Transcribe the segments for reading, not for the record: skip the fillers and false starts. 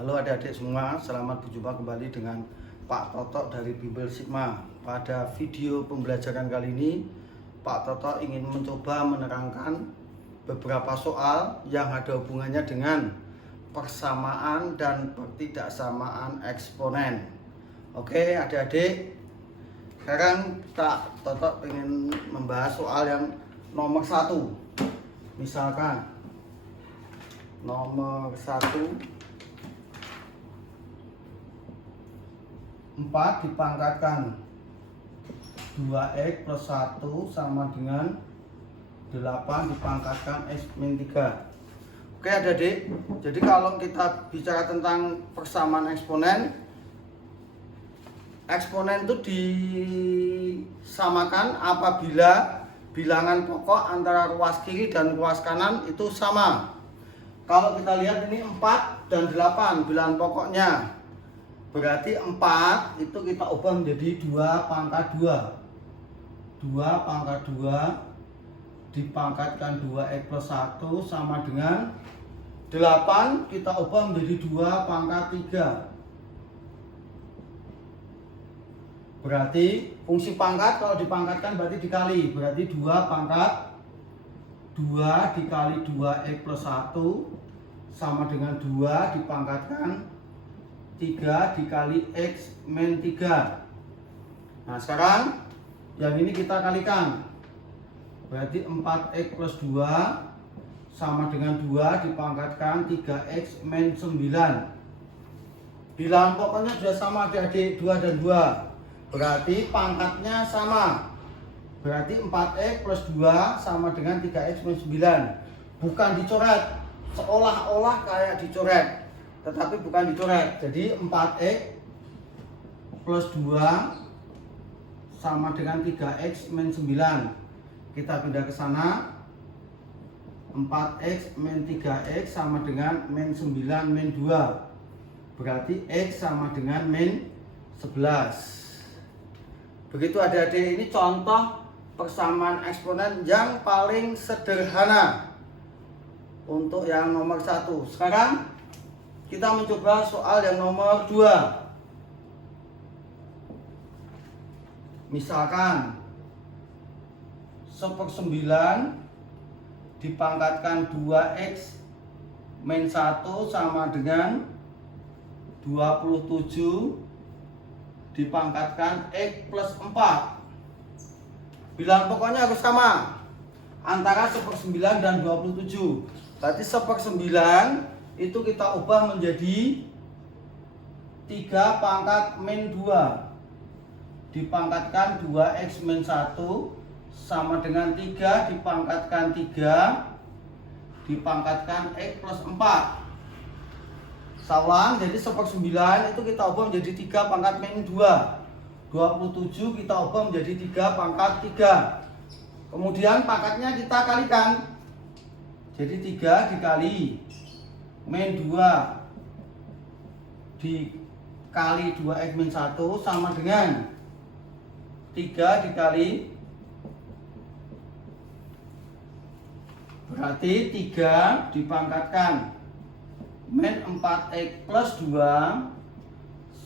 Halo adik-adik semua, selamat berjumpa kembali dengan Pak Toto dari Bimbel Sigma. Pada video pembelajaran kali ini, Pak Toto ingin mencoba menerangkan beberapa soal yang ada hubungannya dengan persamaan dan pertidaksamaan eksponen. Oke adik-adik, sekarang Pak Toto ingin membahas soal yang nomor 1. Misalkan nomor 1, 4 dipangkatkan 2x plus 1 sama dengan 8 dipangkatkan x min 3. Oke adik-adik, jadi kalau kita bicara tentang persamaan eksponen, eksponen itu disamakan apabila bilangan pokok antara ruas kiri dan ruas kanan itu sama. Kalau kita lihat ini 4 dan 8 bilangan pokoknya, berarti 4 itu kita ubah menjadi 2 pangkat 2. 2 pangkat 2 dipangkatkan 2x plus 1 sama dengan 8 kita ubah menjadi 2 pangkat 3. Berarti fungsi pangkat kalau dipangkatkan berarti dikali. Berarti 2 pangkat 2 dikali 2x plus 1 sama dengan 2 dipangkatkan 3 dikali x min 3. Nah sekarang yang ini kita kalikan, berarti 4x plus 2 sama dengan 2 dipangkatkan 3x min 9. Bilangan pokoknya sudah sama adik-adik, 2 dan 2, berarti pangkatnya sama. Berarti 4x plus 2 sama dengan 3x min 9. Bukan dicoret, seolah-olah kayak dicoret, tetapi bukan dicoret. Jadi 4x plus 2 sama dengan 3x min 9. Kita pindah ke sana. 4x min 3x sama dengan min 9 min 2. Berarti x sama dengan min 11. Begitu adik-adik, ini contoh persamaan eksponen yang paling sederhana untuk yang nomor 1. Sekarang kita mencoba soal yang nomor 2. Misalkan 1/9 dipangkatkan 2x min 1 sama dengan 27 dipangkatkan x plus 4. Bilangan pokoknya harus sama antara 1/9 dan 27. Berarti 1/9 itu kita ubah menjadi 3 pangkat min 2 dipangkatkan 2x min 1 sama dengan 3 dipangkatkan 3 dipangkatkan x plus 4. Saulang, jadi 1/9 itu kita ubah menjadi 3 pangkat min 2. 27 kita ubah menjadi 3 pangkat 3. Kemudian pangkatnya kita kalikan. Jadi 3 dikali min 2 dikali 2x min 1 sama dengan 3 dikali, berarti 3 dipangkatkan min 4x plus 2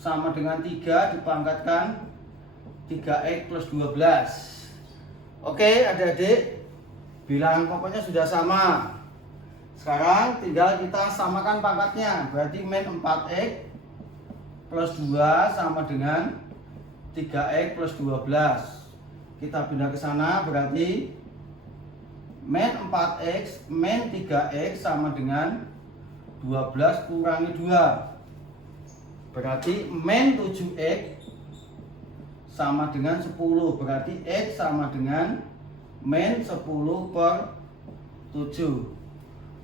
sama dengan 3 dipangkatkan 3x plus 12. Oke adik-adik, bilangan pokoknya sudah sama. Sekarang tinggal kita samakan pangkatnya, berarti min 4x plus 2 sama dengan 3x plus 12. Kita pindah ke sana, berarti min 4x min 3x sama dengan 12 kurangi 2. Berarti min 7x sama dengan 10. Berarti x sama dengan min 10 per 7.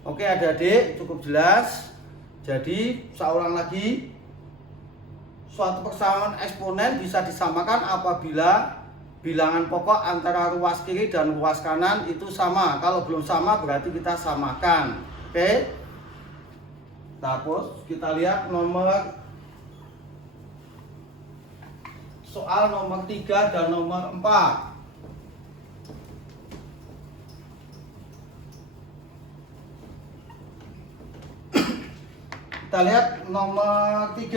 Oke adik-adik, cukup jelas. Jadi saya ulang lagi, suatu persamaan eksponen bisa disamakan apabila bilangan pokok antara ruas kiri dan ruas kanan itu sama. Kalau belum sama berarti kita samakan. Oke. Terus kita lihat soal nomor 3 dan nomor 4. kita lihat nomor 3.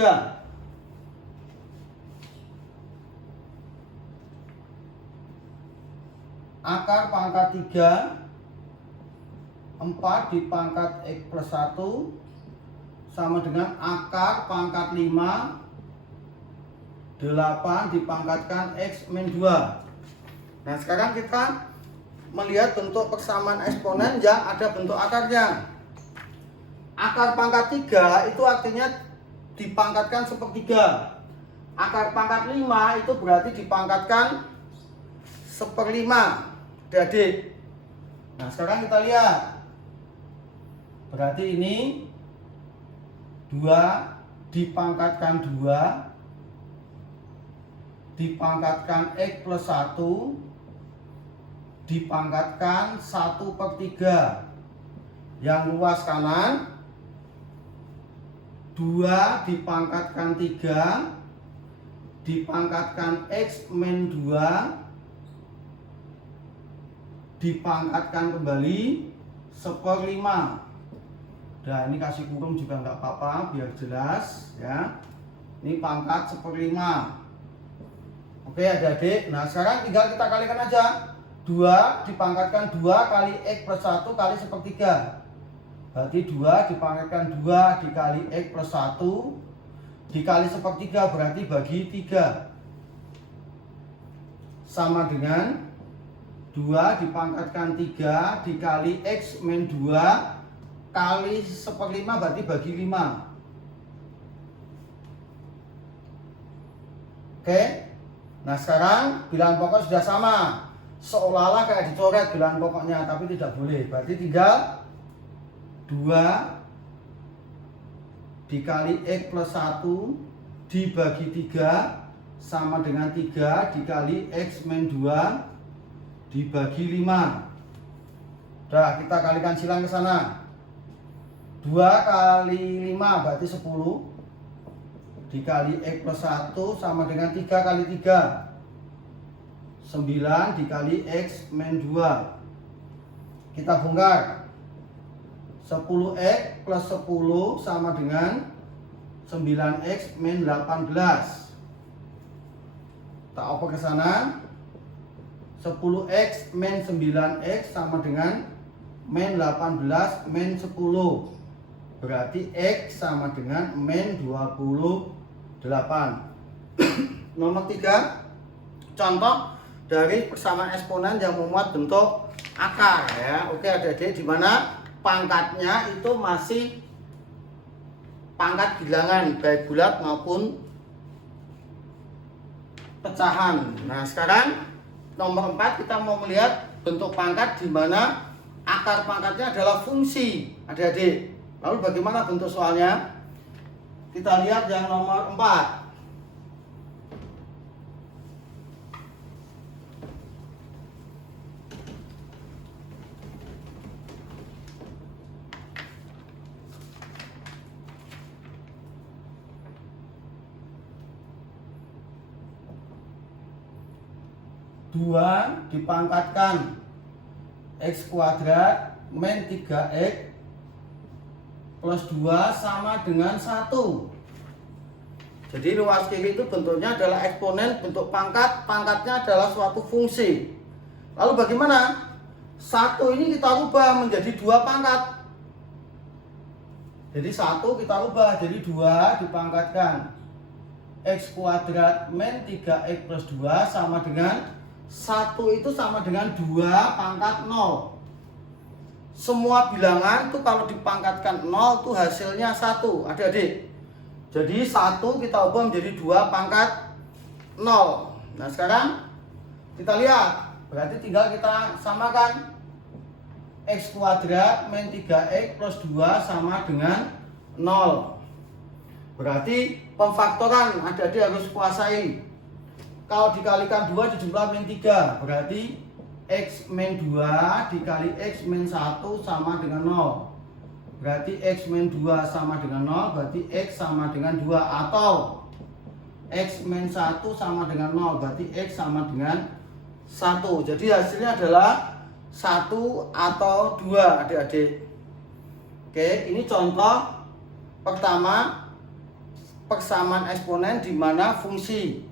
Akar pangkat 3 4 di pangkat X plus 1 sama dengan akar pangkat 5 8 dipangkatkan X min 2. Nah sekarang kita melihat bentuk persamaan eksponen yang ada bentuk akarnya. Akar pangkat 3 itu artinya dipangkatkan sepertiga. Akar pangkat 5 itu berarti dipangkatkan seperlima. Adik-adik. Nah sekarang kita lihat. Berarti ini 2 dipangkatkan 2 dipangkatkan X plus 1 dipangkatkan 1/3. Yang luas kanan 2 dipangkatkan 3 dipangkatkan X min 2 dipangkatkan kembali 1/5. Nah ini kasih kurung juga nggak apa-apa biar jelas ya. Ini pangkat 1/5. Oke adik-adik. Nah sekarang tinggal kita kalikan aja. 2 dipangkatkan 2 kali X plus 1 kali 1/3. Berarti 2 dipangkatkan 2 dikali X plus 1 dikali 1/3 berarti bagi 3. Sama dengan 2 dipangkatkan 3 dikali X min 2 kali 1/5 berarti bagi 5. Oke. Nah sekarang bilangan pokok sudah sama. Seolah-olah kayak dicoret bilangan pokoknya, tapi tidak boleh. Berarti tinggal 2 dikali X plus 1 dibagi 3 sama dengan 3 dikali X min 2 dibagi 5. Udah kita kalikan silang ke sana. 2 kali 5 berarti 10 dikali X plus 1 sama dengan 3 kali 3 9 dikali X min 2. Kita bongkar. 10X plus 10 sama dengan 9X min 18. Tak oper ke sana. 10X min 9X sama dengan min 18 min 10. Berarti X sama dengan min 28. Nomor 3. Contoh dari persamaan eksponen yang memuat bentuk akar ya. Oke adik-adik, di mana pangkatnya itu masih pangkat bilangan baik bulat maupun pecahan. Nah sekarang nomor 4 kita mau melihat bentuk pangkat di mana akar pangkatnya adalah fungsi adik-adik. Lalu bagaimana bentuk soalnya? Kita lihat yang nomor 4. Dua dipangkatkan X kuadrat min 3X plus 2 sama dengan 1. Jadi luas kiri itu bentuknya adalah eksponen bentuk pangkat. Pangkatnya adalah suatu fungsi. Lalu bagaimana? 1 ini kita ubah menjadi 2 pangkat. Jadi 1 kita ubah jadi 2 dipangkatkan X kuadrat min 3X plus 2 sama dengan 1 itu sama dengan 2 pangkat 0. Semua bilangan itu kalau dipangkatkan 0 itu hasilnya 1 adik-adik. Jadi 1 kita ubah menjadi 2 pangkat 0. Nah sekarang kita lihat. Berarti tinggal kita samakan. X kuadrat min 3X plus 2 sama dengan 0. Berarti pemfaktoran adik-adik harus kuasai. Kalau dikalikan 2 dijumlah min 3, berarti X min 2 dikali X min 1 sama dengan 0. Berarti X min 2 sama dengan 0, berarti X sama dengan 2. Atau X min 1 sama dengan 0, berarti X sama dengan 1. Jadi hasilnya adalah 1 atau 2 adik-adik. Oke, ini contoh Pertama, persamaan eksponen di mana fungsi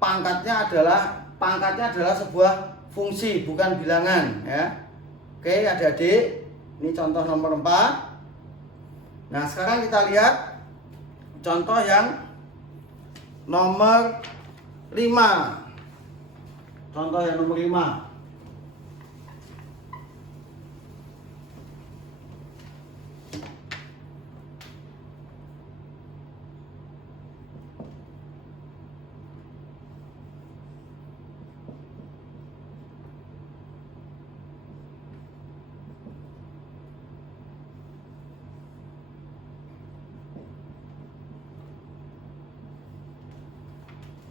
pangkatnya adalah sebuah fungsi, bukan bilangan ya. Oke, adik-adik, ini contoh nomor 4. Nah, sekarang kita lihat contoh yang nomor 5. Contoh yang nomor 5.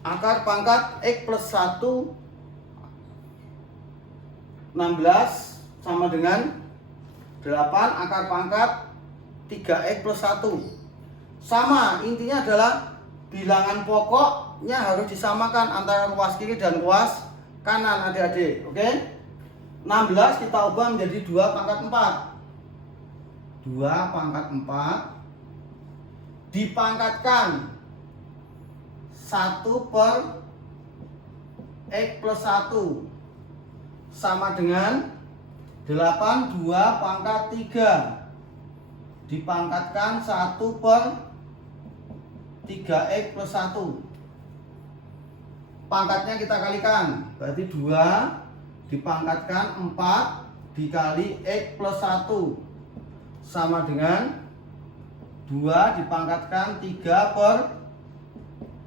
Akar pangkat X plus 1 16 sama dengan 8 akar pangkat 3X plus 1. Sama, intinya adalah bilangan pokoknya harus disamakan antara ruas kiri dan ruas kanan, adik-adik. Oke? 16 kita ubah menjadi 2 pangkat 4. 2 pangkat 4 dipangkatkan 1 per X plus 1 sama dengan 8 2 pangkat 3 dipangkatkan 1 per 3X plus 1. Pangkatnya kita kalikan, berarti 2 dipangkatkan 4 dikali X plus 1 sama dengan 2 dipangkatkan 3 per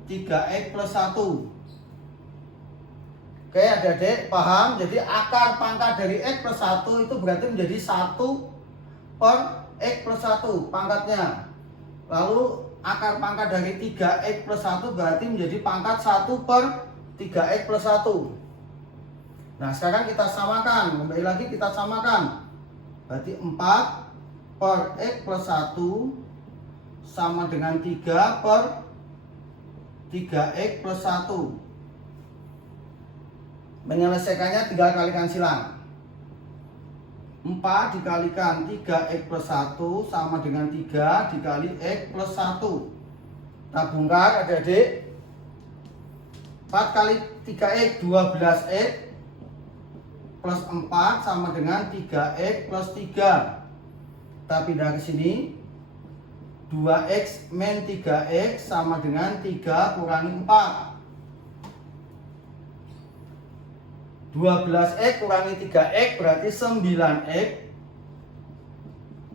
3X plus 1. Oke, adik-adik paham? Jadi akar pangkat dari X plus 1 itu berarti menjadi 1 per X plus 1 pangkatnya. Lalu akar pangkat dari 3X plus 1 berarti menjadi pangkat 1 per 3X plus 1. Nah, sekarang kita samakan, kembali lagi kita samakan. Berarti 4 per X plus 1 sama dengan 3 per 3X plus 1. Menyelesaikannya tinggal kalikan silang. 4 dikalikan 3X plus 1 sama dengan 3 dikali X plus 1. Kita bongkar, adik-adik. 4 kali 3X 12X plus 4 sama dengan 3X plus 3. Kita pindah ke sini. 2X min 3X sama dengan 3 kurangi 4. 12X kurangi 3X berarti 9X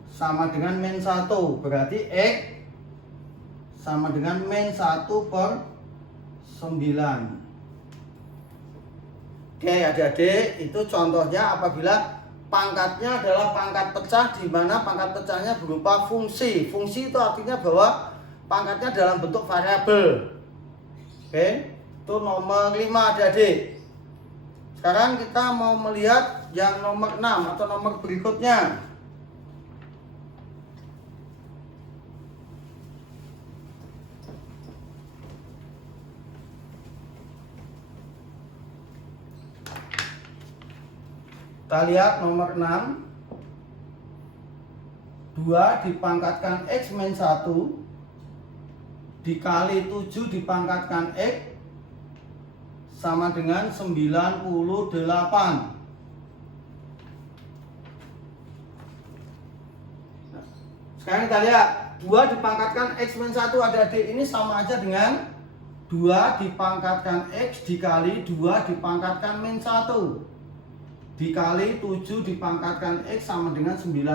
sama dengan min 1. Berarti X sama dengan min 1 per 9. Oke, adik-adik, itu contohnya apabila pangkatnya adalah pangkat pecah, di mana pangkat pecahnya berupa fungsi. Fungsi itu artinya bahwa pangkatnya dalam bentuk variabel. Oke, itu nomor 5, adik-adik. Sekarang kita mau melihat yang nomor 6 atau nomor berikutnya. Kita lihat nomor 6. 2 dipangkatkan X min 1 dikali 7 dipangkatkan X sama dengan 98. Sekarang kita lihat 2 dipangkatkan X min 1, adik-adik, ini sama aja dengan 2 dipangkatkan X dikali 2 dipangkatkan min 1 dikali 7 dipangkatkan X sama dengan 98.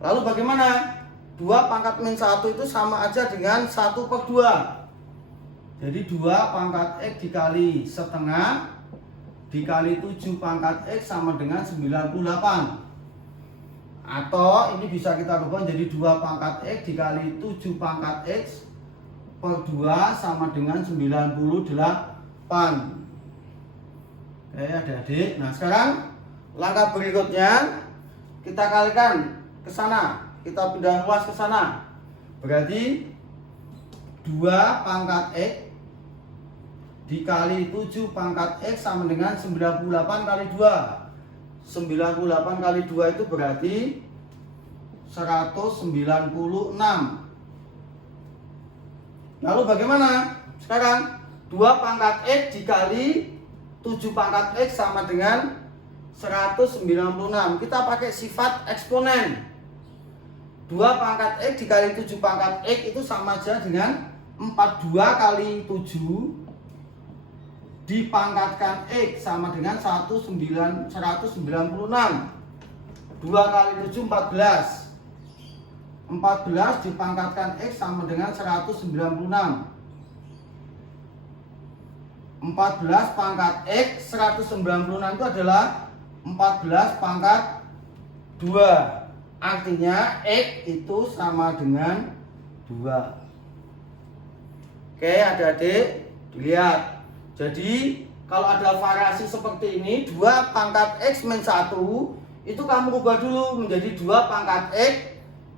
Lalu bagaimana? 2 pangkat min 1 itu sama aja dengan 1 per 2. Jadi 2 pangkat X dikali setengah dikali 7 pangkat X sama dengan 98. Atau ini bisa kita rubah jadi 2 pangkat X dikali 7 pangkat X per 2 sama dengan 98. Oke, adik-adik. Nah, sekarang langkah berikutnya kita kalikan ke sana. Kita pindah ruas ke sana. Berarti 2 pangkat X dikali 7 pangkat X sama dengan 98 kali 2. 98 kali 2 itu berarti 196. Lalu bagaimana? Sekarang 2 pangkat X dikali 7 pangkat X sama dengan 196. Kita pakai sifat eksponen. 2 pangkat X dikali 7 pangkat X itu sama aja dengan 42 kali 7 dipangkatkan X sama dengan 196. 2 kali 7 14. 14 dipangkatkan X sama dengan 196. 14 pangkat X 196 itu adalah 14 pangkat 2. Artinya X itu sama dengan 2. Oke adik-adik, dilihat. Jadi kalau ada variasi seperti ini, 2 pangkat X min 1, itu kamu ubah dulu menjadi 2 pangkat X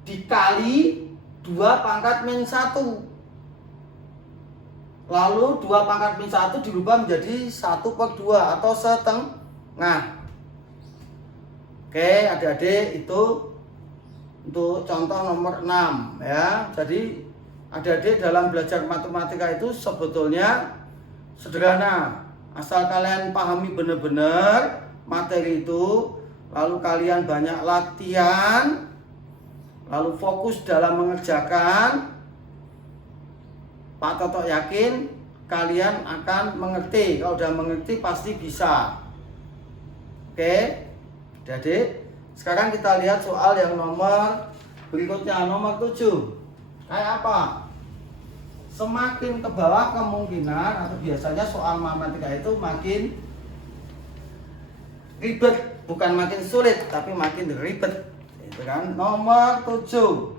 dikali 2 pangkat min 1. Lalu 2 pangkat min 1 dirubah menjadi 1/2 atau setengah. Oke adik-adik, itu untuk contoh nomor 6 ya. Jadi adik-adik dalam belajar matematika itu sebetulnya sederhana. Asal kalian pahami benar-benar materi itu, lalu kalian banyak latihan, lalu fokus dalam mengerjakan, Pak Toto yakin kalian akan mengerti. Kalau udah mengerti pasti bisa. Oke, jadi sekarang kita lihat soal yang nomor berikutnya, nomor 7. Kayak apa? Semakin ke bawah kemungkinan, atau biasanya soal matematika itu makin ribet, bukan makin sulit tapi makin ribet. Itu kan nomor 7.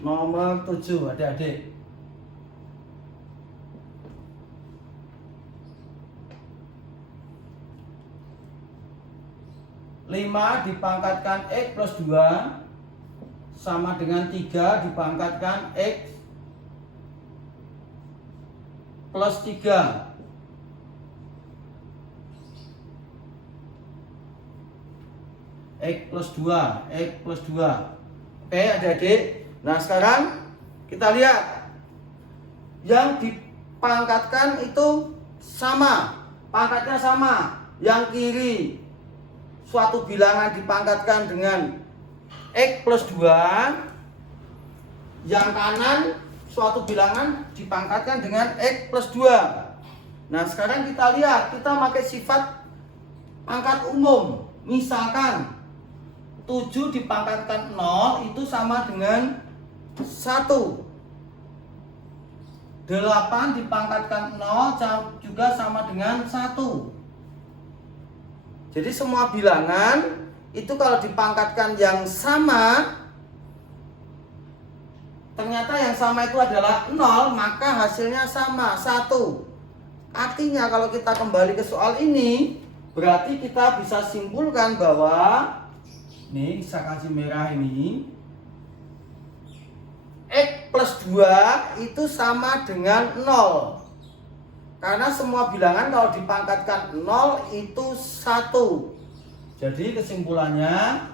Nomor 7 adik-adik. Lima dipangkatkan X plus 2 sama dengan 3 dipangkatkan X plus 3. X plus 2, X plus 2. Oke adik-adik. Nah sekarang kita lihat. Yang dipangkatkan itu sama, pangkatnya sama. Yang kiri suatu bilangan dipangkatkan dengan X plus 2. Yang kanan suatu bilangan dipangkatkan dengan X plus 2. Nah sekarang kita lihat, kita pakai sifat pangkat umum. Misalkan 7 dipangkatkan 0 itu sama dengan 1. 8 dipangkatkan 0 juga sama dengan 1. Jadi semua bilangan itu kalau dipangkatkan yang sama, ternyata yang sama itu adalah 0, maka hasilnya sama, 1. Artinya kalau kita kembali ke soal ini, berarti kita bisa simpulkan bahwa nih, saya kasih merah ini, X plus 2 itu sama dengan 0. Karena semua bilangan kalau dipangkatkan 0 itu 1. Jadi kesimpulannya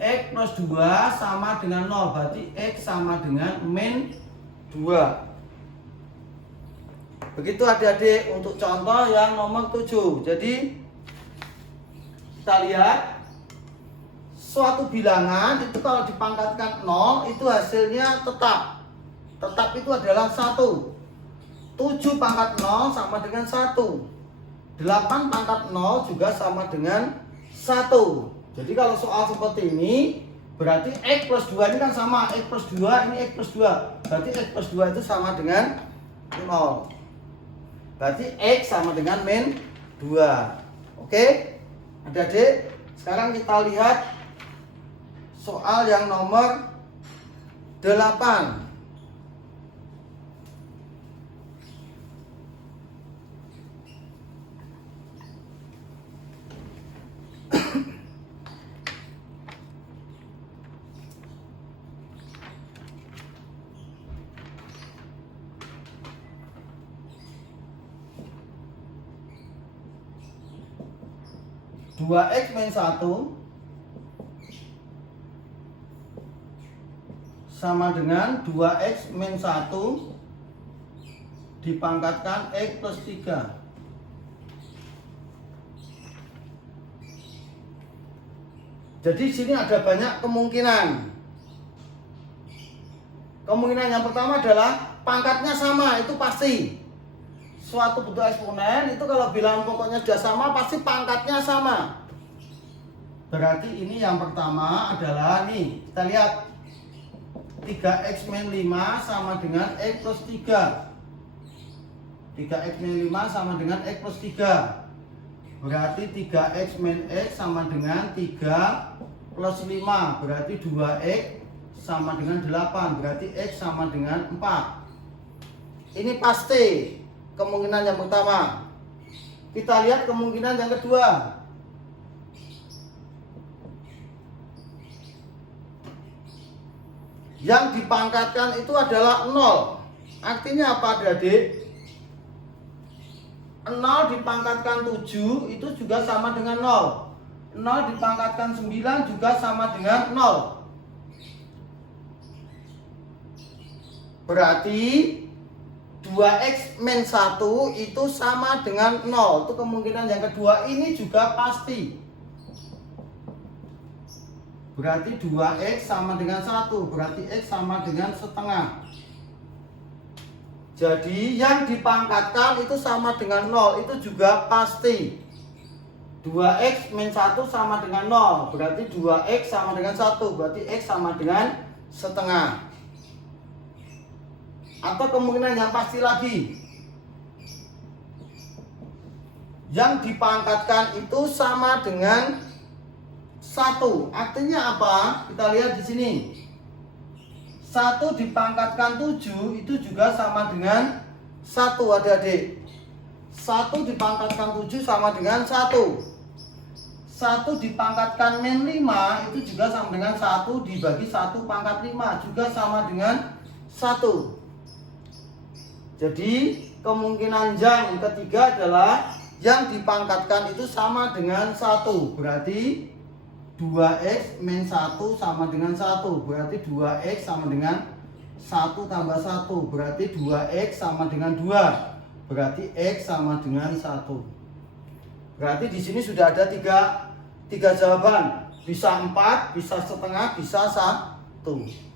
X plus 2 sama dengan 0. Berarti X sama dengan min 2. Begitu adik-adik untuk contoh yang nomor 7. Jadi kita lihat, suatu bilangan itu kalau dipangkatkan 0 itu hasilnya tetap. Tetap itu adalah 1. 7 pangkat 0 sama dengan 1. 8 pangkat 0 juga sama dengan 1. Jadi kalau soal seperti ini, berarti X plus 2 ini kan sama. X plus 2 ini X plus 2. Berarti X plus 2 itu sama dengan 0. Berarti X sama dengan min 2. Oke adik-adik, sekarang kita lihat soal yang nomor 8. Dua X min 1 sama dengan 2x min 1 dipangkatkan x plus 3. Jadi sini ada banyak kemungkinan. Kemungkinan yang pertama adalah pangkatnya sama, itu pasti. Suatu bentuk eksponen itu kalau bilangan pokoknya sudah sama, pasti pangkatnya sama. Berarti ini yang pertama adalah nih, kita lihat 3x min 5 sama dengan x plus 3. 3x min 5 sama dengan x plus 3. Berarti 3x min x sama dengan 3 plus 5. Berarti 2x sama dengan 8. Berarti x sama dengan 4. Ini pasti kemungkinan yang pertama. Kita lihat kemungkinan yang kedua. Yang dipangkatkan itu adalah 0. Artinya apa, adik-adik? 0 dipangkatkan 7 itu juga sama dengan 0. 0 dipangkatkan 9 juga sama dengan 0. Berarti 2x min 1 itu sama dengan 0. Itu kemungkinan yang kedua. Ini juga pasti. Berarti 2x sama dengan 1. Berarti x sama dengan setengah. Jadi yang dipangkatkan itu sama dengan 0. Itu juga pasti. 2x min 1 sama dengan 0. Berarti 2x sama dengan 1. Berarti x sama dengan setengah. Atau kemungkinan yang pasti lagi, yang dipangkatkan itu sama dengan 1. Artinya apa? Kita lihat di sini. 1 dipangkatkan 7 itu juga sama dengan 1, adik-adik. 1 dipangkatkan 7 sama dengan 1. 1 dipangkatkan min 5 itu juga sama dengan 1 dibagi 1 pangkat 5 juga sama dengan 1. Jadi kemungkinan yang ketiga adalah yang dipangkatkan itu sama dengan 1. Berarti 2x min 1 sama dengan 1. Berarti 2x sama dengan 1 tambah 1. Berarti 2x sama dengan 2. Berarti x sama dengan 1. Berarti di sini sudah ada tiga jawaban. Bisa 4, bisa setengah, bisa 1.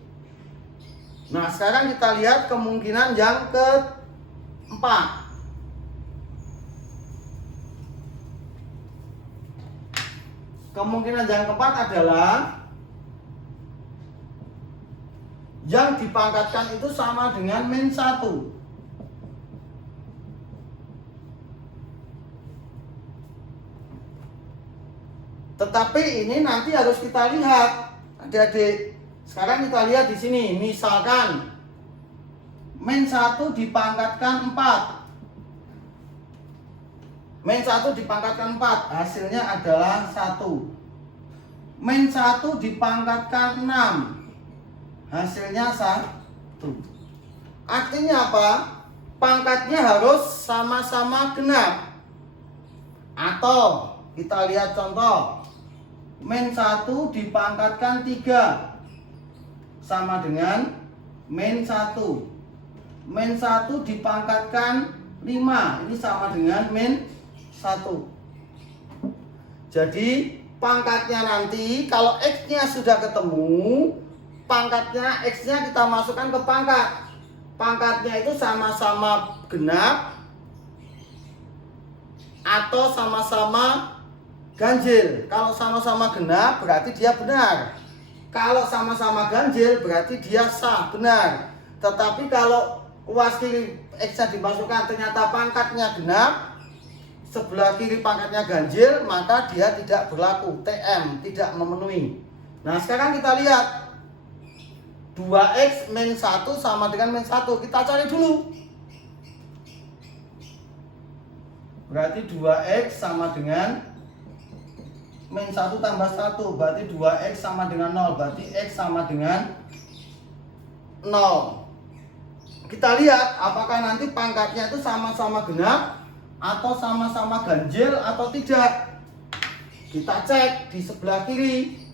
Nah, sekarang kita lihat kemungkinan yang keempat. Kemungkinan yang keempat adalah yang dipangkatkan itu sama dengan min 1. Tetapi ini nanti harus kita lihat, adik-adik. Sekarang kita lihat di sini, misalkan min 1 dipangkatkan 4. Min 1 dipangkatkan 4, hasilnya adalah 1. Min 1 dipangkatkan 6, hasilnya 1. Artinya apa? Pangkatnya harus sama-sama genap. Atau kita lihat contoh, min 1 dipangkatkan 3 sama dengan min 1. Min 1 dipangkatkan 5, ini sama dengan min 1. Jadi pangkatnya nanti kalau x-nya sudah ketemu, pangkatnya x-nya kita masukkan ke pangkat. Pangkatnya itu sama-sama genap atau sama-sama ganjil. Kalau sama-sama genap berarti dia benar. Kalau sama-sama ganjil berarti dia sah, benar. Tetapi kalau luas kiri x-nya dimasukkan ternyata pangkatnya genap, sebelah kiri pangkatnya ganjil, maka dia tidak berlaku, TM, tidak memenuhi. Nah, sekarang kita lihat 2x min 1 sama dengan min 1. Kita cari dulu. Berarti 2x sama dengan min 1 tambah 1. Berarti 2x sama dengan 0. Berarti x sama dengan 0. Kita lihat apakah nanti pangkatnya itu sama-sama genap atau sama-sama ganjil atau tidak. Kita cek di sebelah kiri.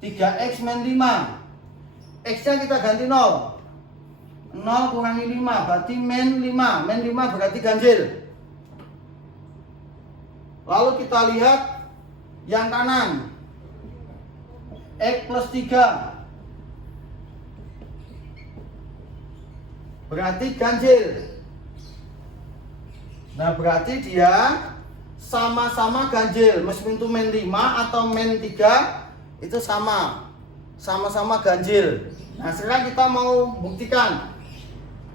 3x min 5. X-nya kita ganti 0. 0 kurangi 5 berarti min 5. Min 5 berarti ganjil. Lalu kita lihat yang kanan. X plus 3 berarti ganjil. Nah, berarti dia sama-sama ganjil. Meskipun itu min 5 atau min 3 itu sama-sama ganjil. Nah, sekarang kita mau buktikan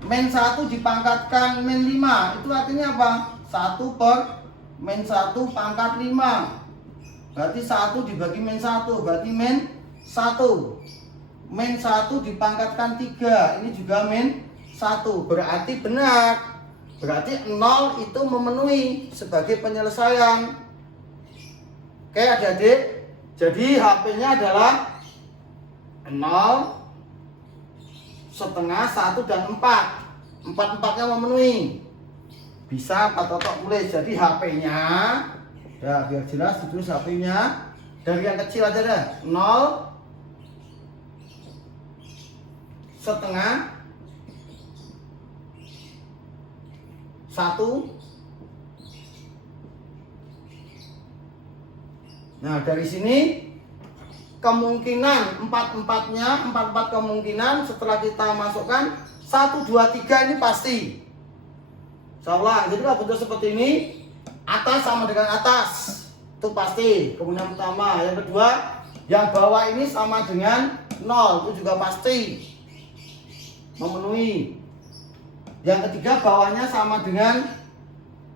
min 1 dipangkatkan min 5 itu artinya apa? 1 per min 1 pangkat 5 berarti 1 dibagi min 1 berarti min 1. Min 1 dipangkatkan 3 ini juga min 1 berarti benar. Berarti 0 itu memenuhi sebagai penyelesaian. Oke adik-adik, jadi HP-nya adalah 0, setengah, 1, dan 4. 4-4-nya memenuhi. Bisa Pak Toto tulis. Jadi HP-nya, ya biar jelas ditulis HP-nya. Dari yang kecil aja deh. 0, setengah, 1. Nah, dari sini kemungkinan 4-4-nya, 4 kemungkinan setelah kita masukkan 1, 2, 3 ini pasti. Insyaallah, jadi kalau bentuk seperti ini, atas sama dengan atas. Itu pasti, kemungkinan pertama. Yang kedua, yang bawah ini sama dengan 0, itu juga pasti memenuhi. Yang ketiga, bawahnya sama dengan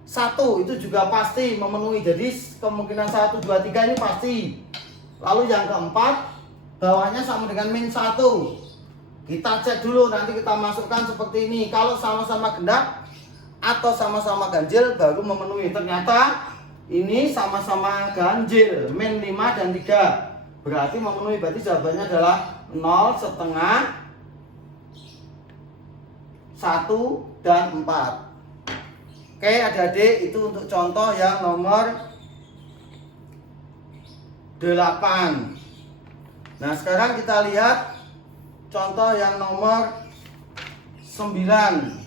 1, itu juga pasti memenuhi. Jadi kemungkinan 1, 2, 3 ini pasti. Lalu yang keempat, bawahnya sama dengan min 1. Kita cek dulu, nanti kita masukkan seperti ini. Kalau sama-sama genap atau sama-sama ganjil baru memenuhi. Ternyata ini sama-sama ganjil, min 5 dan 3. Berarti memenuhi, berarti jawabannya adalah 0, setengah, 1, dan 4. Oke adik-adik, itu untuk contoh yang nomor 8. Nah, sekarang kita lihat contoh yang nomor 9.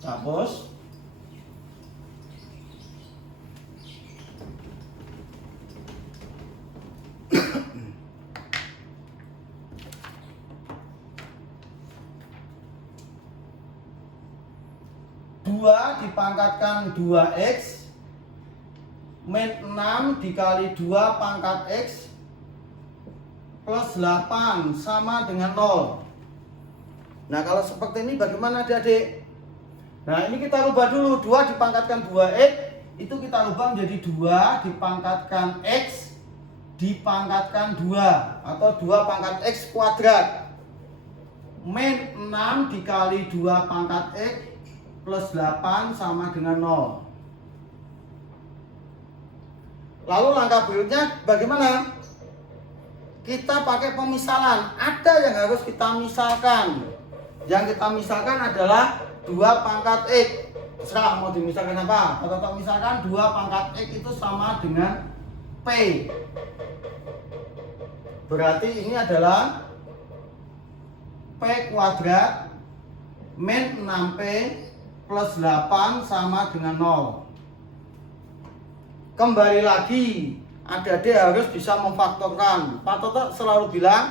Hapus. Dipangkatkan 2x min 6 dikali 2 pangkat x plus 8 sama dengan 0. Nah, kalau seperti ini bagaimana adik-adik? Nah, ini kita rubah dulu. 2 dipangkatkan 2x itu kita rubah menjadi 2 dipangkatkan x dipangkatkan 2 atau 2 pangkat x kuadrat min 6 dikali 2 pangkat x plus 8 sama dengan 0. Lalu langkah berikutnya bagaimana? Kita pakai pemisalan. Ada yang harus kita misalkan. Yang kita misalkan adalah 2 pangkat x. Terserah mau dimisalkan apa. Kalau misalkan 2 pangkat x itu sama dengan P. Berarti ini adalah P kuadrat min 6P plus 8 sama dengan 0. Kembali lagi, adik-adik harus bisa memfaktorkan. Pak Toto selalu bilang,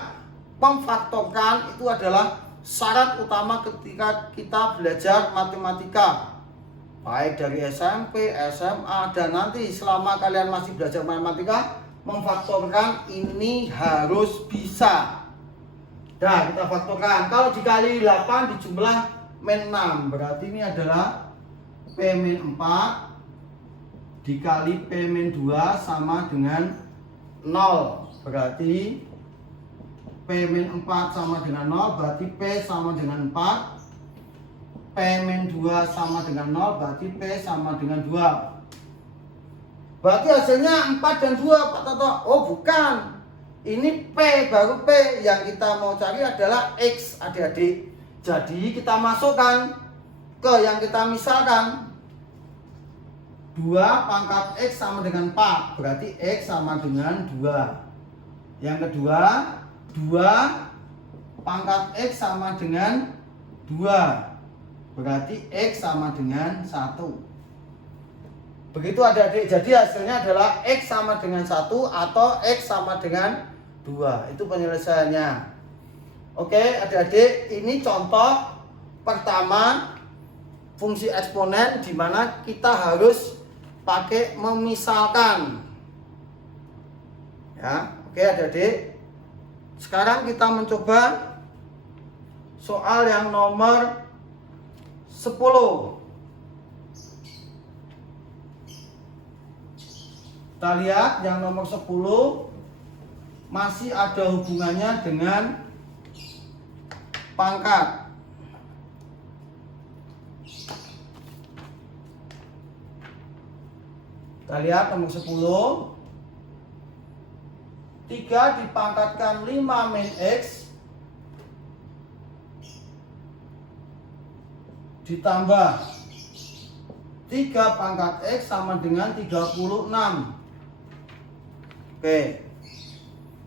memfaktorkan itu adalah syarat utama ketika kita belajar matematika. Baik dari SMP, SMA, dan nanti selama kalian masih belajar matematika, memfaktorkan ini harus bisa. Nah, kita faktorkan. Kalau dikali 8 dijumlah min 6, berarti ini adalah P min 4 dikali P min 2 sama dengan 0. Berarti P min 4 sama dengan 0, berarti P sama dengan 4. P min 2 sama dengan 0, berarti P sama dengan 2. Berarti hasilnya 4 dan 2, Pak Toto. Oh bukan, ini P baru P. Yang kita mau cari adalah X adik-adik. Jadi kita masukkan ke yang kita misalkan. 2 pangkat X sama dengan 4, berarti X sama dengan 2. Yang kedua, 2 pangkat X sama dengan 2, berarti X sama dengan 1. Begitu adik-adik, jadi hasilnya adalah X sama dengan 1 atau X sama dengan 2. Itu penyelesaiannya. Oke adik-adik, ini contoh pertama fungsi eksponen di mana kita harus pakai memisalkan. Ya, oke adik-adik. Sekarang kita mencoba soal yang nomor 10. Kita lihat yang nomor 10 masih ada hubungannya dengan pangkat. Kita lihat nomor 10. 3 dipangkatkan 5 min X ditambah 3 pangkat X sama dengan 36. Oke.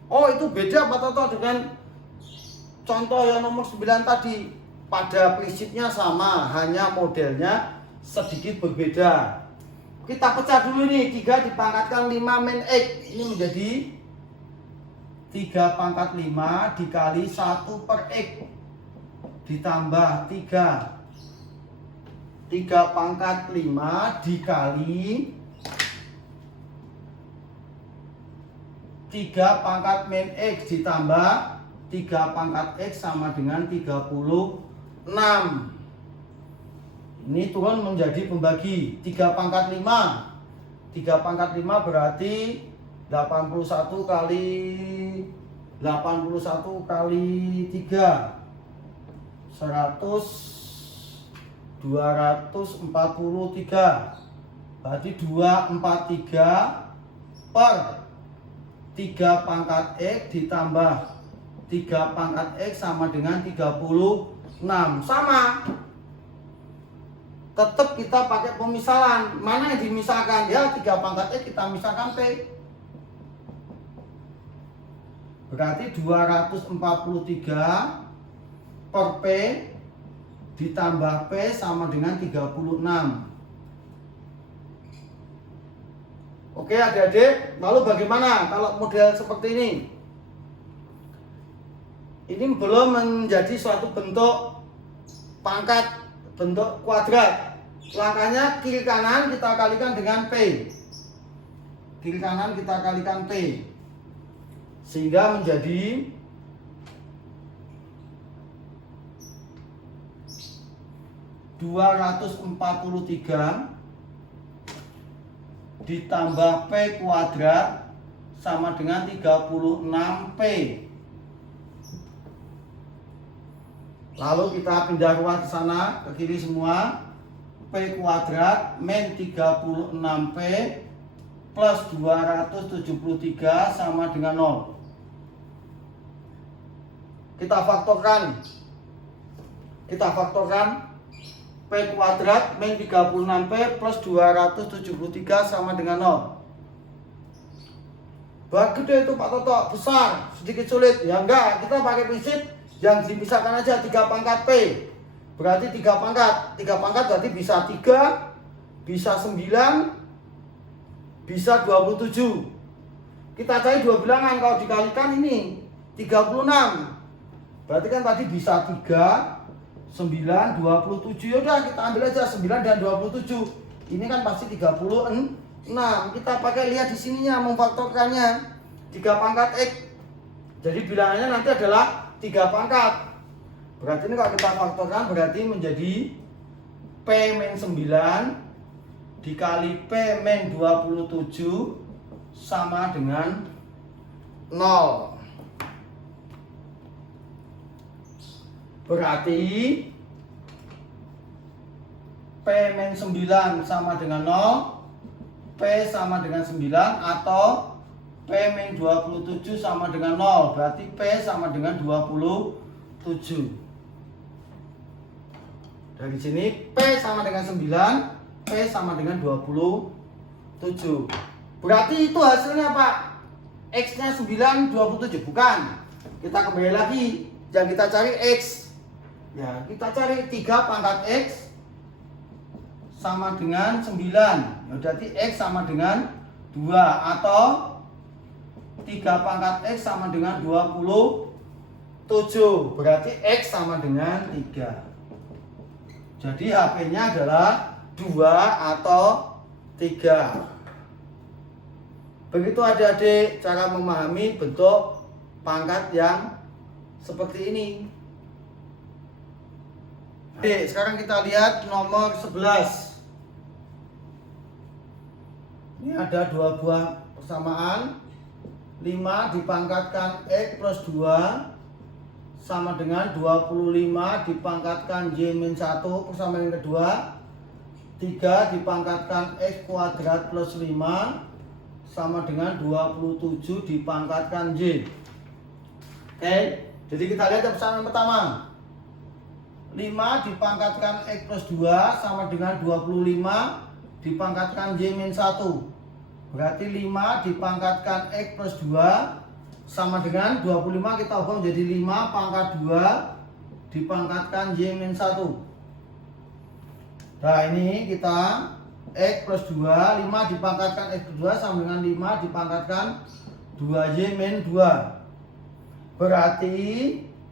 Oh, itu beda Pak Toto dengan contoh yang nomor 9 tadi. Pada prinsipnya sama, hanya modelnya sedikit berbeda. Kita pecah dulu nih, 3 dipangkatkan 5 min X. Ini menjadi 3 pangkat 5 dikali 1 per X ditambah 3 pangkat 5 dikali 3 pangkat min X ditambah 3 pangkat X sama dengan 36. Ini turun menjadi pembagi 3 pangkat 5. 3 pangkat 5 berarti 81 kali 3 243. Berarti 243 per 3 pangkat X ditambah 3 pangkat X sama dengan 36. Sama. Tetap kita pakai pemisalan. Mana yang dimisalkan? Ya 3 pangkat X kita misalkan P. Berarti 243 per P ditambah P sama dengan 36. Oke adik-adik, lalu bagaimana kalau model seperti ini? Ini belum menjadi suatu bentuk pangkat, bentuk kuadrat. Langkahnya kiri kanan kita kalikan dengan P. Kiri kanan kita kalikan P. Sehingga menjadi 243 ditambah P kuadrat sama dengan 36P. Lalu kita pindah ruang ke sana, ke kiri semua. P kuadrat min 36P plus 273 sama dengan 0. Kita faktorkan. P kuadrat min 36P plus 273 sama dengan 0. Buat gede itu Pak Toto, besar, sedikit sulit. Ya enggak, kita pakai prinsip yang dipisahkan aja 3 pangkat P. Berarti 3 pangkat. 3 pangkat berarti bisa 3, bisa 9, bisa 27. Kita cari dua bilangan, kalau dikalikan ini 36. Berarti kan tadi bisa 3, 9, 27. Yaudah kita ambil aja 9 dan 27. Ini kan pasti 36. Kita pakai lihat di sininya memfaktorkannya 3 pangkat X. Jadi bilangannya nanti adalah 3 pangkat. Berarti ini kalau kita faktorkan berarti menjadi P min 9 dikali P min 27 sama dengan 0. Berarti P min 9 sama dengan 0, P sama dengan 9, atau P min 27 sama dengan 0. Berarti P sama dengan 27. Dari sini P sama dengan 9, P sama dengan 27. Berarti itu hasilnya Pak. X-nya 9, 27. Bukan. Kita kembali lagi. Yang kita cari X. Ya, kita cari 3 pangkat X sama dengan 9. Ya, berarti X sama dengan 2. Atau 3 pangkat X sama dengan 27. Berarti X sama dengan 3. Jadi HP-nya adalah 2 atau 3. Begitu adik-adik cara memahami bentuk pangkat yang seperti ini. Oke, sekarang kita lihat nomor 11. Ini ada 2 buah persamaan. 5 dipangkatkan X plus 2 sama dengan 25 dipangkatkan Y-1 persamaan yang kedua. 3 dipangkatkan X kuadrat plus 5 sama dengan 27 dipangkatkan Y. Oke, jadi kita lihat persamaan pertama. 5 dipangkatkan X plus 2 sama dengan 25 dipangkatkan Y-1. Berarti 5 dipangkatkan X plus 2 sama dengan 25 kita ubah menjadi 5 pangkat 2 dipangkatkan Y-1. Nah ini kita X plus 2, 5 dipangkatkan X plus 2 sama dengan 5 dipangkatkan 2Y-2. Berarti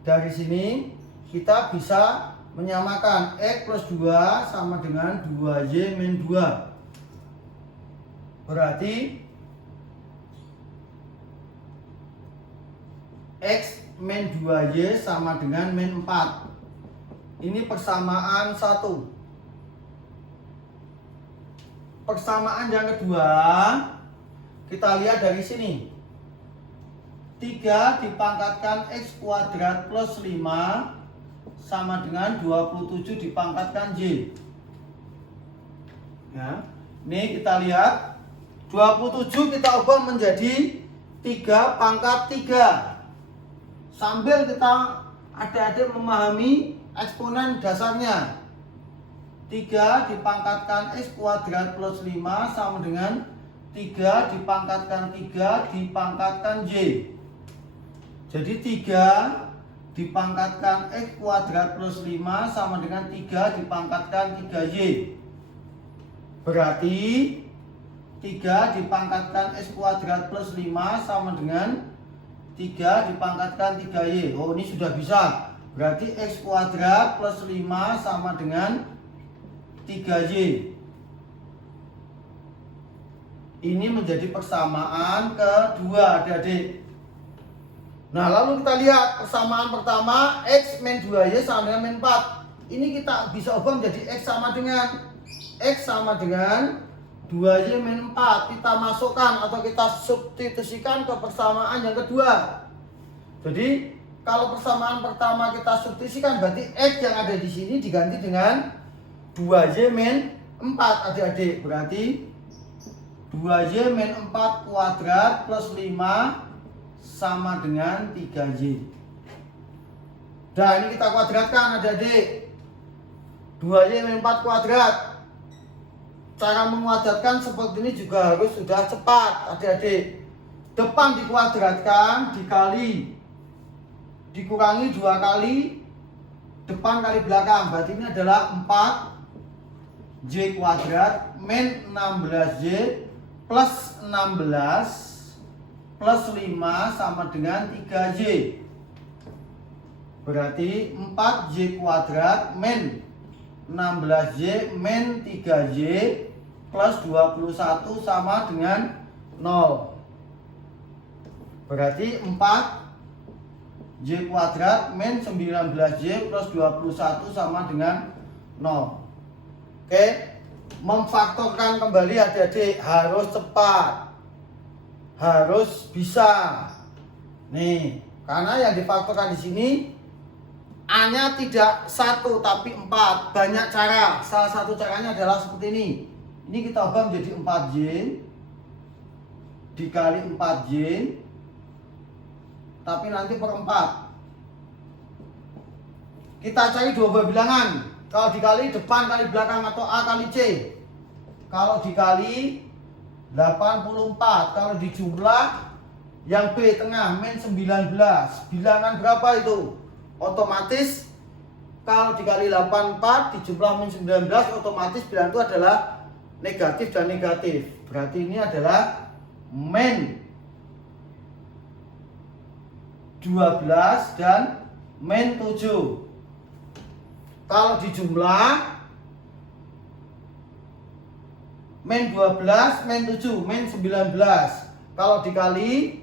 dari sini kita bisa menyamakan X plus 2 sama dengan 2Y-2. Berarti X min 2Y sama dengan min 4. Ini persamaan 1. Persamaan yang kedua, kita lihat dari sini. 3 dipangkatkan X kuadrat plus 5 sama dengan 27 dipangkatkan Y. Ya, ini kita lihat 27 kita ubah menjadi 3 pangkat 3. Sambil kita adik-adik memahami eksponen dasarnya. 3 dipangkatkan X kuadrat plus 5 sama dengan 3 dipangkatkan 3 dipangkatkan Y. Jadi 3 dipangkatkan X kuadrat plus 5 sama dengan 3 dipangkatkan 3Y. Berarti 3 dipangkatkan X kuadrat plus 5 sama dengan 3 dipangkatkan 3Y. Oh ini sudah bisa. Berarti X kuadrat plus 5 sama dengan 3Y. Ini menjadi persamaan kedua adik-adik. Nah lalu kita lihat persamaan pertama X min 2Y sama dengan min 4. Ini kita bisa ubah menjadi X sama dengan 2Y min 4. Kita masukkan atau kita substitusikan ke persamaan yang kedua. Jadi kalau persamaan pertama kita substitusikan berarti X yang ada di sini diganti dengan 2Y min 4 adik-adik. Berarti 2Y min 4 kuadrat plus 5 sama dengan 3Y. Nah ini kita kuadratkan adik-adik. 2Y min 4 kuadrat. Cara menguadratkan seperti ini juga harus sudah cepat adik-adik. Depan dikuadratkan dikali dikurangi 2 kali depan kali belakang. Berarti ini adalah 4Y kuadrat min 16Y plus 16 plus 5 sama dengan 3Y. Berarti 4Y kuadrat min 16Y min 3Y plus 21 sama dengan 0. Berarti 4Y kuadrat min 19Y plus 21 sama dengan 0. Oke, memfaktorkan kembali adik-adik harus cepat, harus bisa. Nih, karena yang difaktorkan di sini A-nya tidak 1 tapi 4. Banyak cara. Salah satu caranya adalah seperti ini. Ini kita ubah menjadi 4Y dikali 4Y tapi nanti per 4. Kita cari dua buah bilangan. Kalau dikali depan kali belakang atau A kali C. kalau dikali 84, kalau dijumlah yang B tengah min 19, bilangan berapa itu? Otomatis kalau dikali 84 dijumlah min 19, otomatis bilangan itu adalah negatif dan negatif. Berarti ini adalah min 12 dan min 7. Kalau dijumlah min 12, min 7, min 19. Kalau dikali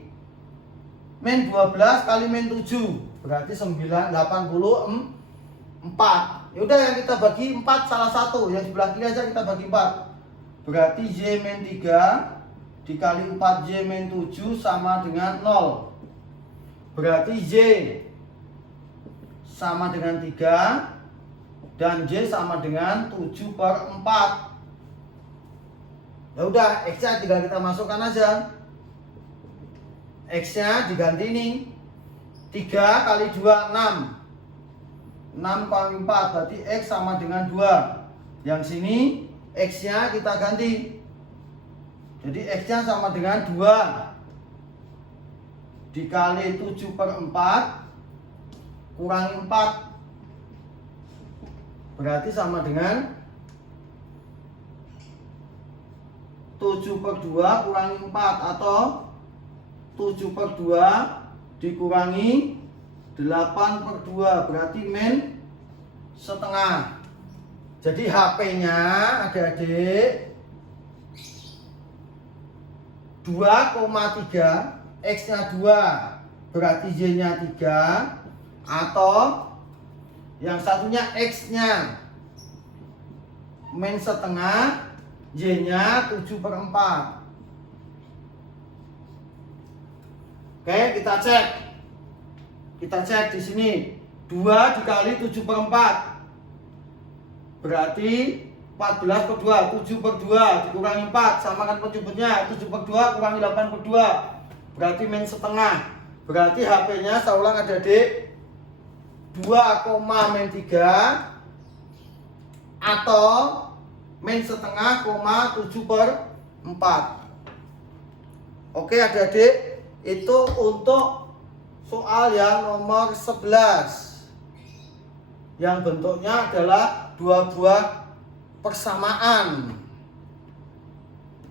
min 12 kali min 7 berarti 84. Yaudah, yang kita bagi 4 salah satu, yang sebelah kiri aja kita bagi 4. Berarti Y min 3 dikali 4Y min 7 sama dengan 0. Berarti Y sama dengan 3 dan Y sama dengan 7/4. Ya udah, X-nya tinggal kita masukkan aja. X-nya diganti ini. 3 kali 2 6. 6 kali 4 berarti X sama dengan 2. Yang sini X-nya kita ganti. Jadi X-nya sama dengan 2 dikali 7/4 kurangi 4. Berarti sama dengan 7/2 kurangi 4 atau 7/2 dikurangi 8/2 berarti min setengah. Jadi HP-nya adik-adik 2,3, X-nya 2 berarti Y-nya 3, atau yang satunya X-nya min setengah, Y-nya 7/4. Oke, kita cek. Kita cek di sini. 2 dikali 7/4 berarti 14/2. 7/2 dikurangi 4 samakan penjumlahnya. 7/2 kurangi 8/2 berarti min setengah. Berarti HP-nya saya ulang adik-adik 2,-3 atau min setengah, 7/4. Oke adik-adik, itu untuk soal yang nomor 11 yang bentuknya adalah dua buah persamaan.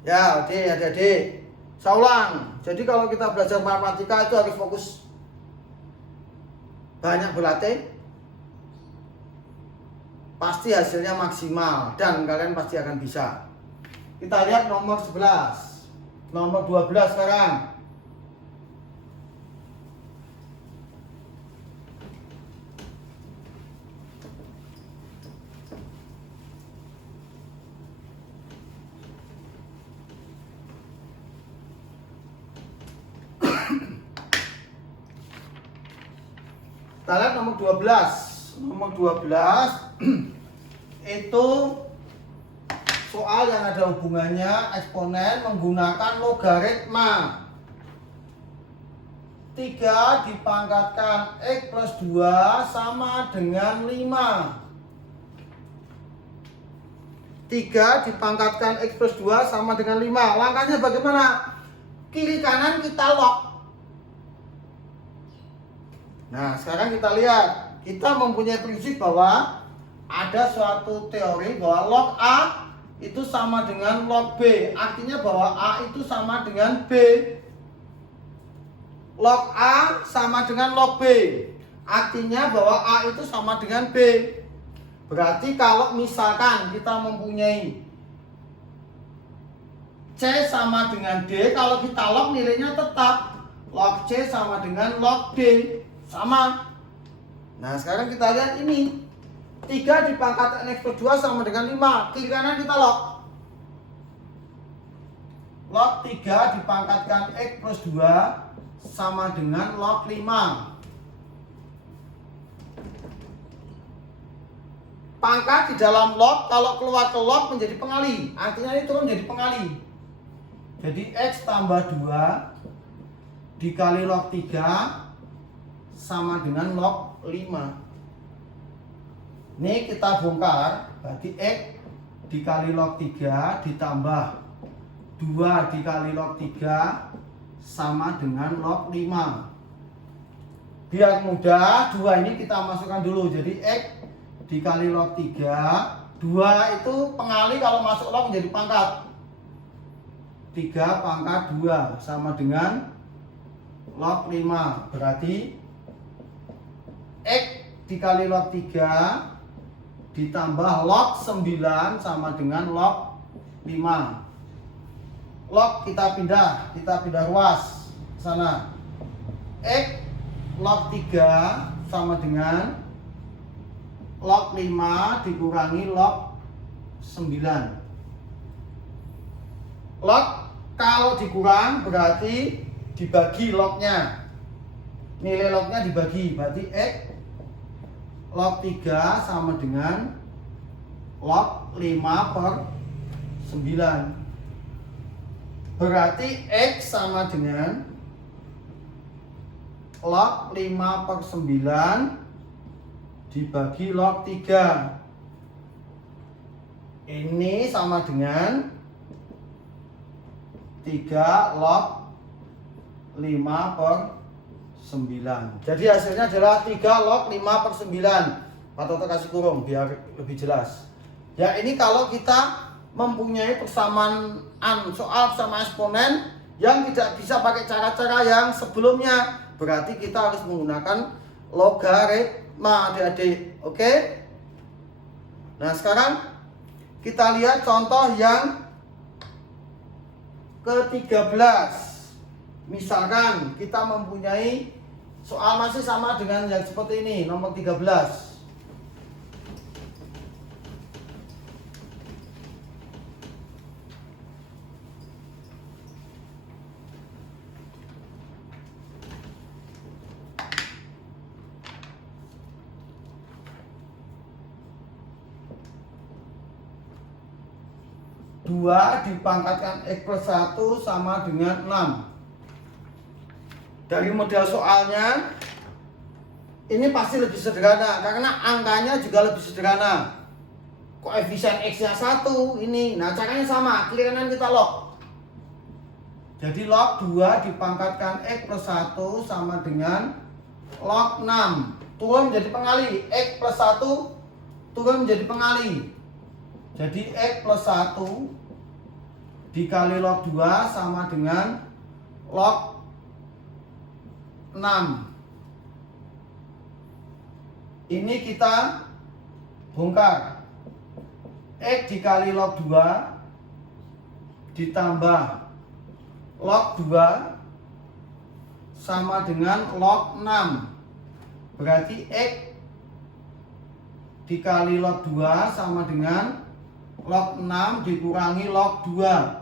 Ya oke adik-adik, saya ulang. Jadi kalau kita belajar matematika itu harus fokus, banyak berlatih, pasti hasilnya maksimal dan kalian pasti akan bisa. Kita lihat nomor 11. Nomor 12 sekarang. Kita lihat nomor 12. Nomor 12 itu soal yang ada hubungannya eksponen menggunakan logaritma. 3 dipangkatkan X plus 2 sama dengan 5. 3 dipangkatkan X plus 2 sama dengan 5. Langkahnya bagaimana? Kiri kanan kita log. Nah, sekarang kita lihat. Kita mempunyai prinsip bahwa ada suatu teori bahwa log A itu sama dengan log B. Artinya bahwa A itu sama dengan B. Log A sama dengan log B. Artinya bahwa A itu sama dengan B. Berarti kalau misalkan kita mempunyai C sama dengan D, kalau kita log nilainya tetap. Log C sama dengan log D. Sama. Nah sekarang kita lihat ini. 3 dipangkatkan X plus 2 sama dengan 5. Kiri kanan kita log. Log 3 dipangkatkan X plus 2 sama dengan log 5. Pangkat di dalam log, kalau keluar ke log menjadi pengali. Artinya ini turun menjadi pengali. Jadi X tambah 2 dikali log 3 sama dengan log 5. Ini kita bongkar, berarti X dikali log 3 ditambah 2 dikali log 3 sama dengan log 5. Biar mudah, 2 ini kita masukkan dulu. Jadi X dikali log 3. 2 itu pengali kalau masuk log menjadi pangkat. 3 pangkat 2 sama dengan log 5. Berarti X dikali log 3 ditambah log 9 sama dengan log 5. Log kita pindah ruas sana. X log 3 sama dengan log 5 dikurangi log 9. Log kalau dikurang berarti dibagi lognya. Nilai lognya dibagi, berarti X log 3 sama dengan log 5 per 9. Berarti X sama dengan log 5 per 9 dibagi log 3. Ini sama dengan 3 log 5 per 9. Jadi hasilnya adalah 3 log 5 per 9. Pak Toto kasih kurung biar lebih jelas. Ya, ini kalau kita mempunyai persamaan soal sama eksponen yang tidak bisa pakai cara-cara yang sebelumnya, berarti kita harus menggunakan logaritma, adik-adik. Oke? Nah, sekarang kita lihat contoh yang ke-13. Misalkan kita mempunyai soal masih sama dengan yang seperti ini, nomor 13. 2 dipangkatkan X plus 1 sama dengan 6. Dari model soalnya ini pasti lebih sederhana karena angkanya juga lebih sederhana. Koefisien X-nya 1 ini. Nah, caranya sama, kiri kanan kita log. Jadi log 2 dipangkatkan X plus 1 sama dengan log 6. Turun menjadi pengali. X plus 1 turun menjadi pengali. Jadi X plus 1 dikali log 2 sama dengan log 6. Ini kita bongkar. X dikali log 2 ditambah log 2 sama dengan log 6. Berarti X dikali log 2 sama dengan log 6 dikurangi log 2.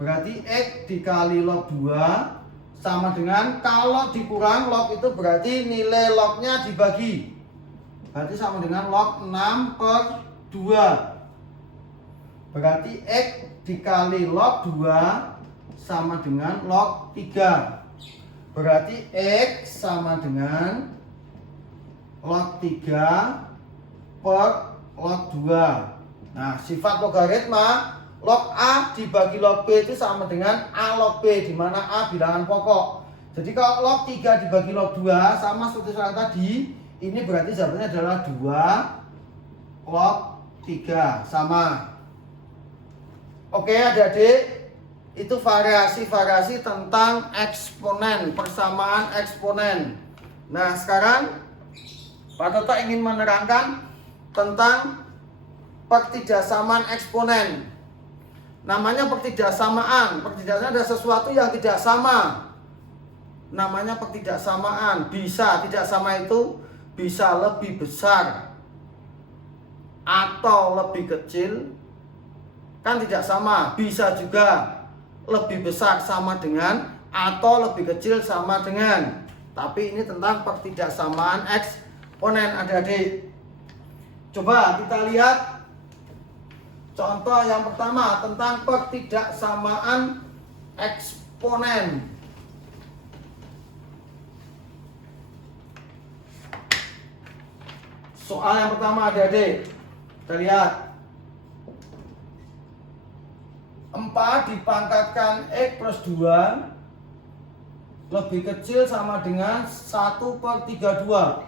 Berarti X dikali log 2 sama dengan, kalau dikurang log itu berarti nilai lognya dibagi. Berarti sama dengan log 6 per 2. Berarti X dikali log 2 sama dengan log 3. Berarti X sama dengan log 3 per log 2. Nah, sifat logaritma log A dibagi log B itu sama dengan A log B, di mana A bilangan pokok. Jadi kalau log 3 dibagi log 2 sama seperti soal tadi, ini berarti jawabannya adalah 2 log 3 sama. Oke, adik-adik, itu variasi-variasi tentang eksponen, persamaan eksponen. Nah, sekarang Pak Toto ingin menerangkan tentang pertidaksamaan eksponen. Namanya pertidaksamaan. Pertidaksamaan ada sesuatu yang tidak sama. Namanya pertidaksamaan. Bisa tidak sama itu bisa lebih besar atau lebih kecil, kan tidak sama. Bisa juga lebih besar sama dengan atau lebih kecil sama dengan. Tapi ini tentang pertidaksamaan eksponen, adik-adik. Coba kita lihat contoh yang pertama tentang pertidaksamaan eksponen. Soal yang pertama, adik-adik, kita lihat. 4 dipangkatkan X plus 2 lebih kecil sama dengan 1/32.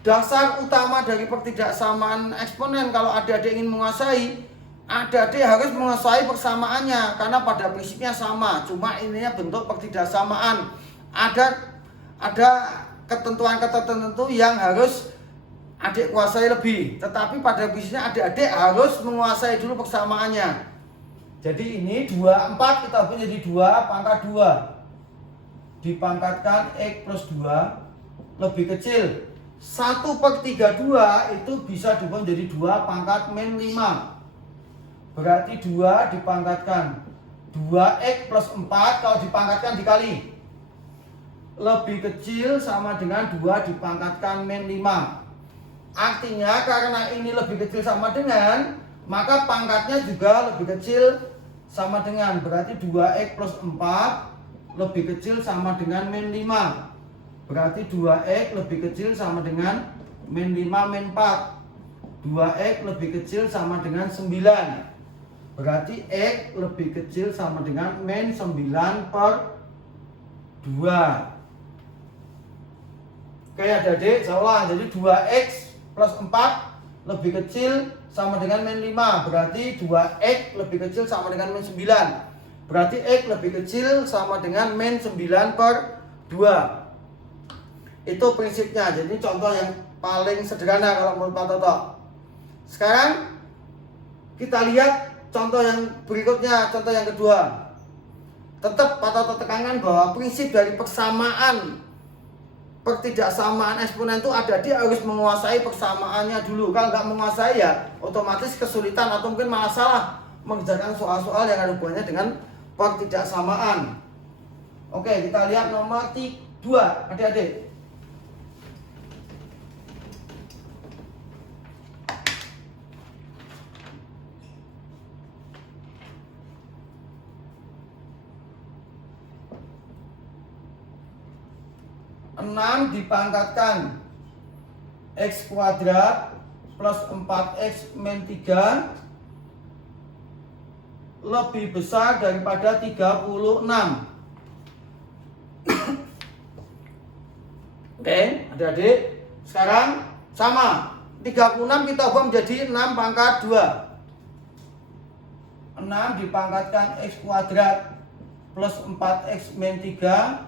Dasar utama dari pertidaksamaan eksponen kalau adik-adik ingin menguasai, adik-adik harus menguasai persamaannya karena pada prinsipnya sama, cuma ininya bentuk pertidaksamaan. Ada ketentuan-ketentuan yang harus adik kuasai lebih, tetapi pada prinsipnya adik-adik harus menguasai dulu persamaannya. Jadi ini 24 kita ubah jadi 2 pangkat 2 dipangkatkan X plus 2 lebih kecil 1/32 itu bisa diubah menjadi 2 pangkat min 5. Berarti 2 dipangkatkan 2x plus 4 kalau dipangkatkan dikali lebih kecil sama dengan 2 dipangkatkan min 5. Artinya karena ini lebih kecil sama dengan, maka pangkatnya juga lebih kecil sama dengan. Berarti 2x plus 4 lebih kecil sama dengan min 5. Berarti 2x lebih kecil sama dengan min 5 min 4. 2x lebih kecil sama dengan 9. Berarti x lebih kecil sama dengan min 9/2. Oke adik-adik, saya ulang. Jadi 2x plus 4 lebih kecil sama dengan min 5. Berarti 2x lebih kecil sama dengan min 9. Berarti x lebih kecil sama dengan min 9/2. Itu prinsipnya. Jadi contoh yang paling sederhana kalau menurut Pak Toto. Sekarang kita lihat contoh yang berikutnya, contoh yang kedua. Tetap Pak Toto tekankan bahwa prinsip dari persamaan pertidaksamaan eksponen itu dia harus menguasai persamaannya dulu. Kalau nggak menguasai ya otomatis kesulitan atau mungkin malah salah mengerjakan soal-soal yang ada hubungannya dengan pertidaksamaan. Oke, kita lihat nomor 2 adik-adik. Enam dipangkatkan X kuadrat plus 4X min 3 lebih besar daripada 36. Oke, adik-adik. Sekarang sama 36 kita ubah menjadi 6 pangkat 2. 6 dipangkatkan X kuadrat plus 4X min 3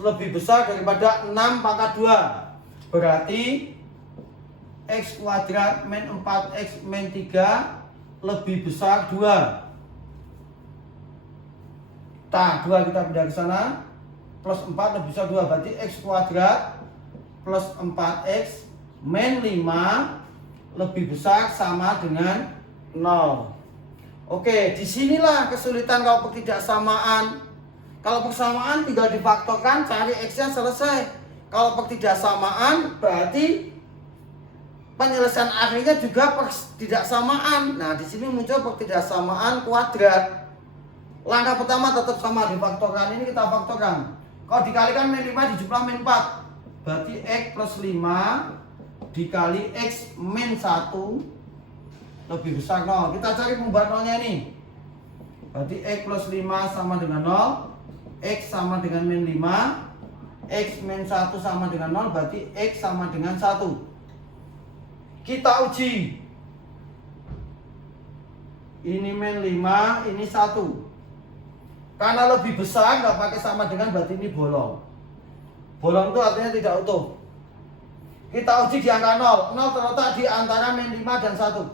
lebih besar daripada 6 pangkat 2. Berarti X kuadrat min 4X min 3 lebih besar 2. Nah, 2 kita pindah ke sana. Plus 4 lebih besar 2. Berarti X kuadrat plus 4X min 5 lebih besar sama dengan 0. Oke, disinilah kesulitan kalau pertidaksamaan. Kalau persamaan tinggal difaktorkan, cari X-nya selesai. Kalau pertidaksamaan berarti penyelesaian akhirnya juga pertidaksamaan. Nah, di sini muncul pertidaksamaan kuadrat. Langkah pertama tetap sama difaktorkan. Ini kita faktorkan. Kalau dikalikan min 5 dijumlah min 4. Berarti X plus 5 dikali X min 1 lebih besar 0. Kita cari pembuat nolnya ini. Berarti X plus 5 sama dengan 0. X sama dengan min 5, X min 1 sama dengan 0, berarti X sama dengan 1. Kita uji. Ini min 5, ini 1. Karena lebih besar, nggak pakai sama dengan, berarti ini bolong. Bolong itu artinya tidak utuh. Kita uji di angka 0. 0 terletak di antara min 5 dan 1.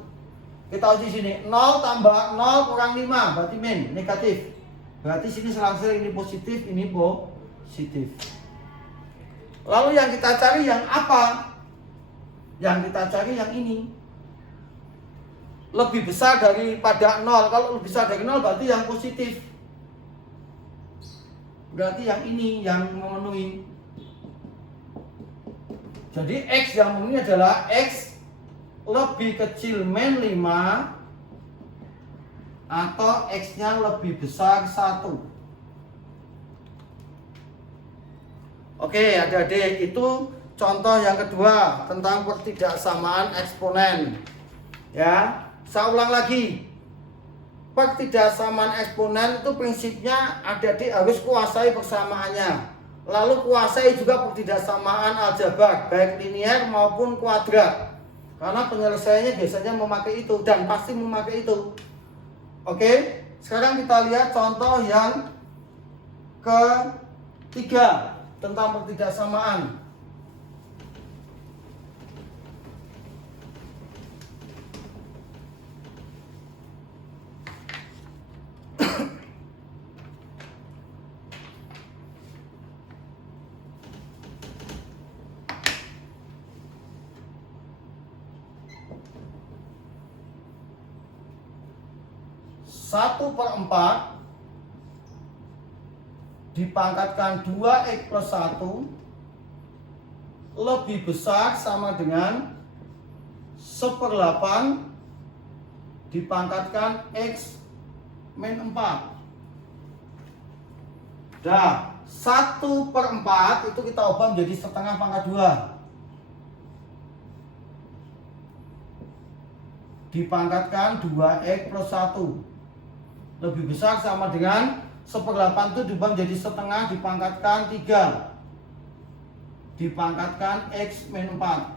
Kita uji sini. 0 tambah 0 kurang 5, berarti min, negatif. Berarti sini selang-seling ini positif, ini positif. Lalu yang kita cari yang apa? Yang kita cari yang ini. Lebih besar daripada 0. Kalau lebih besar dari 0 berarti yang positif. Berarti yang ini yang memenuhi. Jadi X yang memenuhi adalah X lebih kecil min 5 atau X-nya lebih besar 1. Oke adik-adik, itu contoh yang kedua tentang pertidaksamaan eksponen. Ya, Saya ulang lagi. Pertidaksamaan eksponen itu prinsipnya adik-adik harus kuasai persamaannya. Lalu kuasai juga pertidaksamaan aljabar, baik linear maupun kuadrat. Karena penyelesaiannya biasanya memakai itu dan pasti memakai itu. Oke, sekarang kita lihat contoh yang ketiga tentang pertidaksamaan. Satu per 4 dipangkatkan 2x plus 1 lebih besar sama dengan 1/8 dipangkatkan x min 4. Nah, 1 per 4 itu kita ubah menjadi setengah pangkat 2 dipangkatkan 2x plus 1 lebih besar sama dengan 1/8 itu diubah menjadi setengah dipangkatkan 3 dipangkatkan x min 4.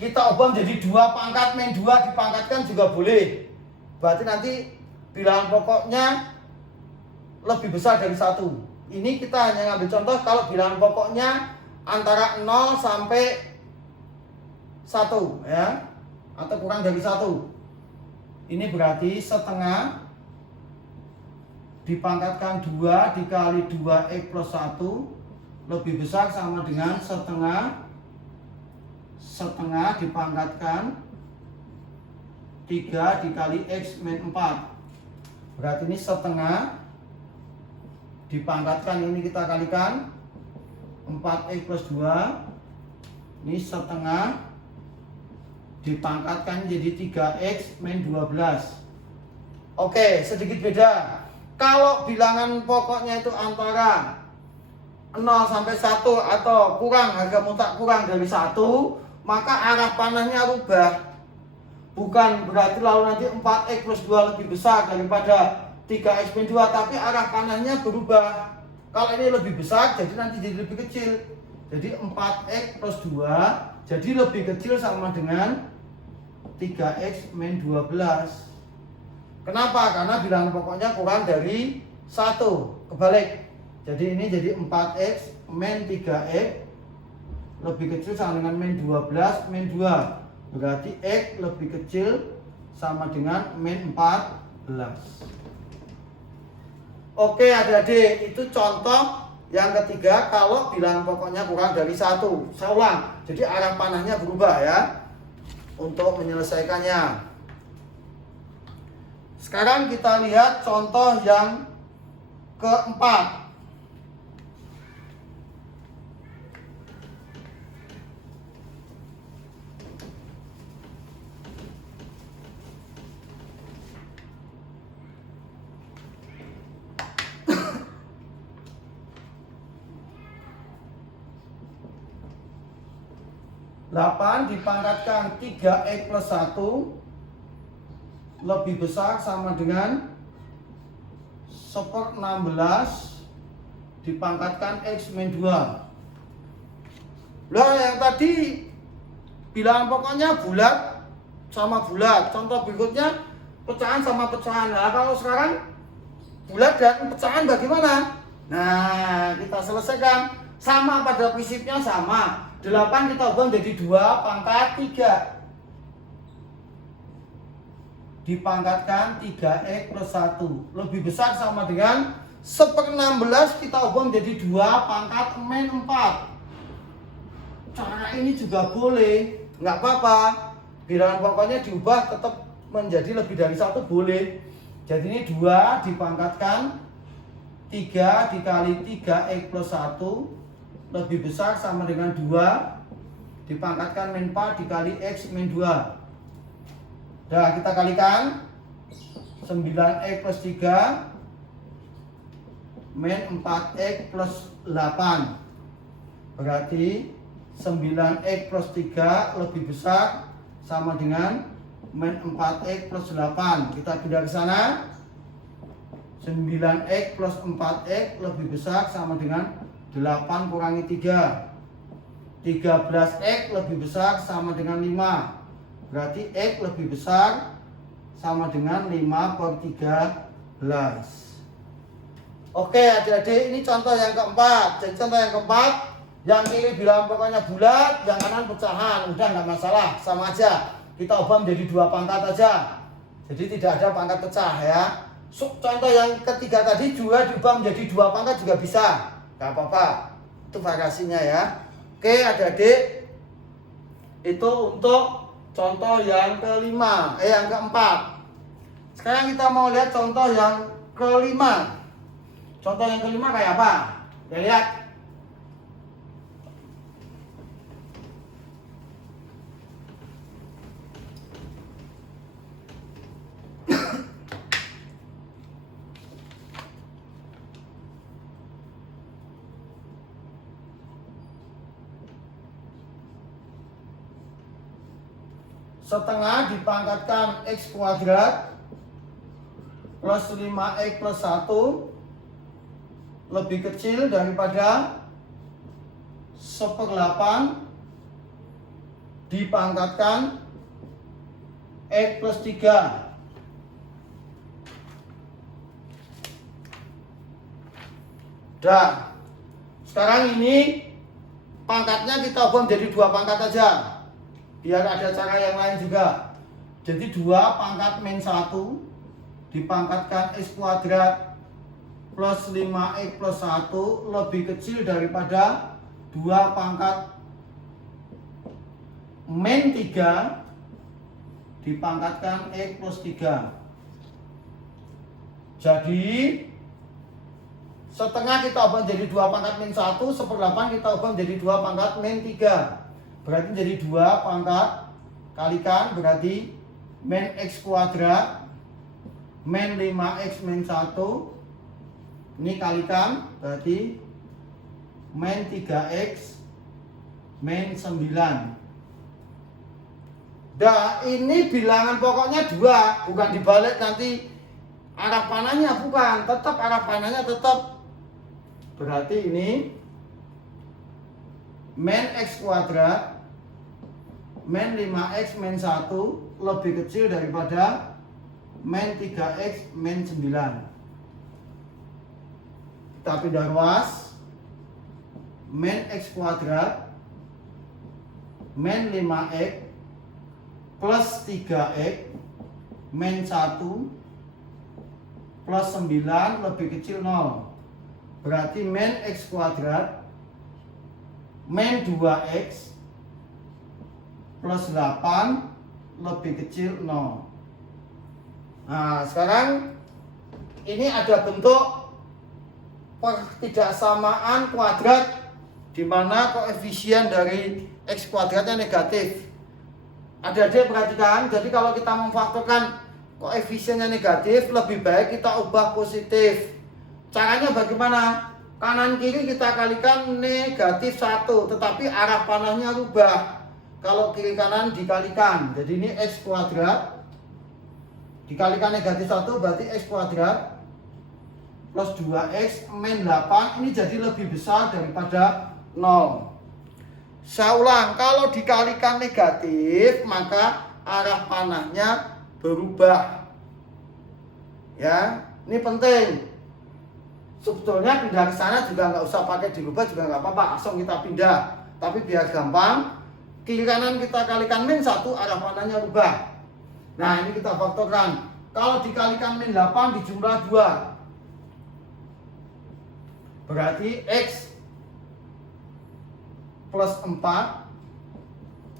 Kita ubah menjadi 2 pangkat min 2 dipangkatkan juga boleh. Berarti nanti bilangan pokoknya lebih besar dari 1. Ini kita hanya ngambil contoh kalau bilangan pokoknya antara 0 sampai 1 ya, atau kurang dari 1. Ini berarti setengah dipangkatkan 2 dikali 2x plus 1 lebih besar sama dengan setengah dipangkatkan 3 dikali x min 4. Berarti ini setengah dipangkatkan, ini kita kalikan 4x plus 2. Ini setengah dipangkatkan jadi 3x min 12. Oke, sedikit beda. Kalau bilangan pokoknya itu antara 0 sampai 1 atau kurang, harga mutlak kurang dari 1, maka arah panahnya rubah. Bukan berarti lalu nanti 4x plus 2 lebih besar daripada 3x min 2, tapi arah panahnya berubah. Kalau ini lebih besar, jadi nanti jadi lebih kecil. Jadi 4x plus 2 jadi lebih kecil sama dengan 3x min 12. Kenapa? Karena bilangan pokoknya kurang dari 1. Kebalik. Jadi ini jadi 4x min 3x lebih kecil sama dengan min 12 min 2. Berarti x lebih kecil sama dengan min 14. Oke adik-adik, itu contoh yang ketiga kalau bilangan pokoknya kurang dari 1. Saya ulang. Jadi arah panahnya berubah ya untuk menyelesaikannya. Sekarang kita lihat contoh yang keempat. Delapan dipangkatkan 3x plus 1 lebih besar sama dengan 1/16 dipangkatkan x min 2. Lah yang tadi bilangan pokoknya bulat sama bulat. Contoh berikutnya pecahan sama pecahan. Nah kalau sekarang bulat dan pecahan bagaimana? Nah kita selesaikan. Sama pada prinsipnya sama. 8 kita ubah menjadi 2 pangkat 3 dipangkatkan 3x plus 1 lebih besar sama dengan 1/16 kita ubah menjadi 2 pangkat min 4. Cara ini juga boleh, nggak apa-apa. Bilangan pokoknya diubah tetap menjadi lebih dari 1 boleh. Jadi ini 2 dipangkatkan 3 dikali 3x plus 1 lebih besar sama dengan 2 dipangkatkan min 4 dikali x min 2. Nah kita kalikan 9x plus 3 min 4x plus 8. Berarti 9x plus 3 lebih besar sama dengan min 4x plus 8. Kita pindah ke sana. 9x plus 4x lebih besar sama dengan 8 kurangi 3. 13x lebih besar sama dengan 5. Berarti x lebih besar sama dengan 5 per 13. Oke adik-adik, ini contoh yang keempat. Jadi contoh yang keempat, yang kiri bilangan pokoknya bulat, yang kanan pecahan. Udah nggak masalah, sama aja. Kita ubah menjadi 2 pangkat aja. Jadi tidak ada pangkat pecah ya. Contoh yang ketiga tadi juga diubah menjadi 2 pangkat juga bisa. Gak apa-apa. Itu variasinya ya. Oke adik-adik. Itu untuk contoh yang yang keempat. Sekarang kita mau lihat contoh yang kelima. Contoh yang kelima kayak apa? Kita lihat. Setengah dipangkatkan x kuadrat plus 5x plus 1 lebih kecil daripada 1/8 dipangkatkan x plus 3. Dah. Sekarang ini pangkatnya kita ubah menjadi 2 pangkat aja. Biar ada cara yang lain juga. Jadi 2 pangkat min 1 dipangkatkan x kuadrat plus 5x plus 1 lebih kecil daripada 2 pangkat min 3 dipangkatkan x plus 3. Jadi setengah kita ubah menjadi 2 pangkat min 1, 1/8 kita ubah menjadi 2 pangkat min 3. Berarti jadi 2 pangkat kalikan berarti min x kuadrat min 5x min 1. Ini kalikan berarti min 3x min 9. Dah, ini bilangan pokoknya 2, bukan dibalik nanti arah panahnya, bukan, tetap arah panahnya tetap. Berarti ini min x kuadrat min 5x min 1 lebih kecil daripada min 3x min 9. Kita pindah ruas. Min x kuadrat min 5x plus 3x min 1 plus 9 lebih kecil 0. Berarti min x kuadrat min 2x plus 8 lebih kecil 0. Nah sekarang ini ada bentuk ketidaksamaan kuadrat di mana koefisien dari x kuadratnya negatif. Adik-adik perhatikan, jadi kalau kita memfaktorkan koefisiennya negatif, lebih baik kita ubah positif. Caranya bagaimana? Kanan kiri kita kalikan negatif 1, tetapi arah panahnya rubah. Kalau kiri kanan dikalikan, jadi ini x kuadrat dikalikan negatif 1 berarti x kuadrat plus 2x min 8, ini jadi lebih besar daripada 0. Saya ulang, kalau dikalikan negatif maka arah panahnya berubah. Ya, ini penting. Sebetulnya pindah ke sana juga nggak usah pakai dirubah juga nggak apa-apa, langsung kita pindah. Tapi biar gampang, kiri kanan kita kalikan min 1, arah panahnya rubah. Nah ini kita faktorkan. Kalau dikalikan min 8 dijumlah 2, berarti x plus 4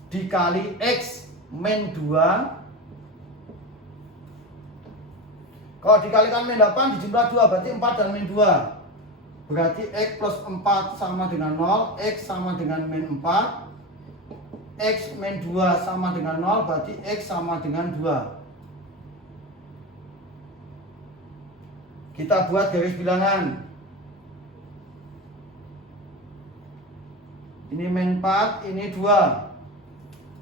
dikali x min 2. Kalau dikalikan min 8 dijumlah 2 berarti 4 dan min 2. Berarti x plus 4 sama dengan 0, x sama dengan min 4. X min 2 sama dengan 0, berarti x sama dengan 2. Kita buat garis bilangan. Ini min 4, ini 2.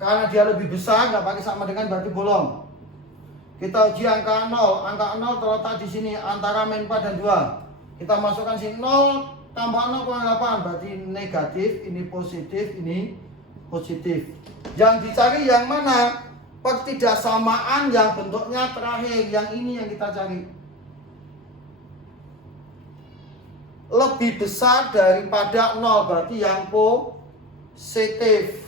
karena dia lebih besar, nggak pakai sama dengan berarti bolong. Kita uji angka 0. Angka 0 terletak di sini antara min 4 dan 2. Kita masukkan sini 0 tambah 0,8 berarti negatif, ini positif, ini positif. Yang dicari yang mana? Pertidaksamaan yang bentuknya terakhir, yang ini yang kita cari. Lebih besar daripada 0 berarti yang positif.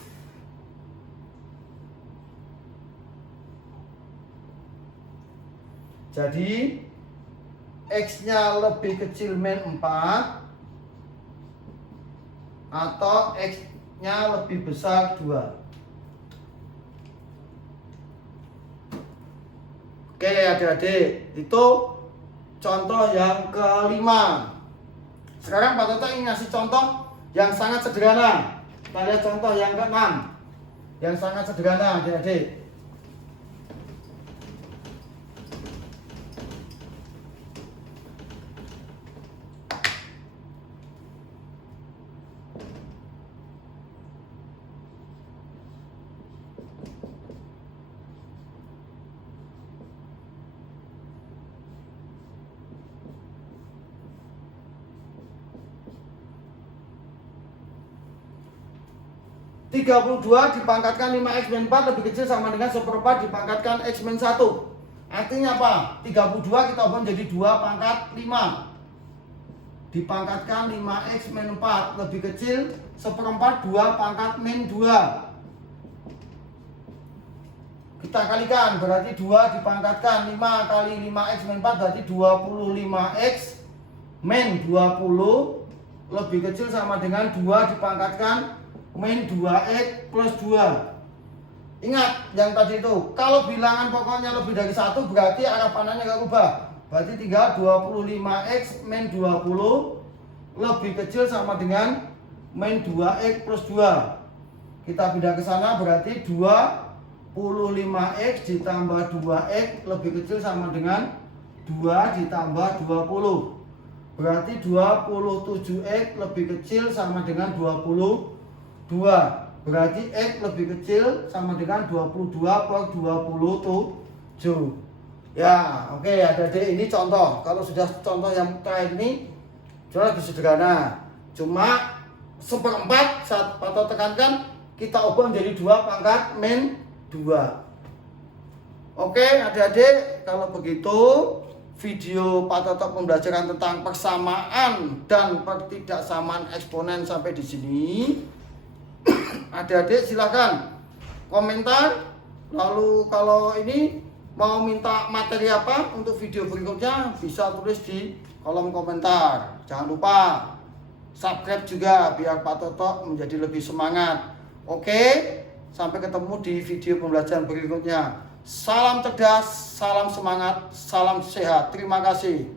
Jadi X-nya lebih kecil min 4 atau X-nya lebih besar 2. Oke adik-adik, itu contoh yang kelima. Sekarang Pak Toto ingin ngasih contoh yang sangat sederhana. Kita lihat contoh yang ke-6 yang sangat sederhana adik-adik. Tiga 32 dipangkatkan 5x min 4 lebih kecil sama dengan 1/4 dipangkatkan x min 1. Artinya apa? 32 kita ubah menjadi 2 pangkat 5. Dipangkatkan 5x min 4 lebih kecil 1/4 2 pangkat min 2. Kita kalikan berarti 2 dipangkatkan 5 kali 5x min 4 berarti 25x min 20 lebih kecil sama dengan 2 dipangkatkan min 2x plus 2. Ingat yang tadi itu, kalau bilangan pokoknya lebih dari 1 berarti arah panahnya nggak ubah. Berarti 25x min 20 lebih kecil sama dengan min 2x plus 2. Kita pindah ke sana berarti 25x ditambah 2x lebih kecil sama dengan 2 ditambah 20. Berarti 27x lebih kecil sama dengan 22. Berarti X lebih kecil sama dengan 22 per 27. Ya, oke adik-adik, ini contoh. Kalau sudah contoh yang terakhir ini sudah lebih sederhana. Cuma 1/4 saat Pak Toto tekankan kita ubah menjadi 2 pangkat min 2. Oke adik-adik, kalau begitu video Pak Toto pembelajaran tentang persamaan dan pertidaksamaan eksponen sampai di sini. Adik-adik silakan komentar. Lalu kalau ini mau minta materi apa untuk video berikutnya bisa tulis di kolom komentar. Jangan lupa subscribe juga biar Pak Toto menjadi lebih semangat. Oke, sampai ketemu di video pembelajaran berikutnya. Salam cerdas, salam semangat, salam sehat. Terima kasih.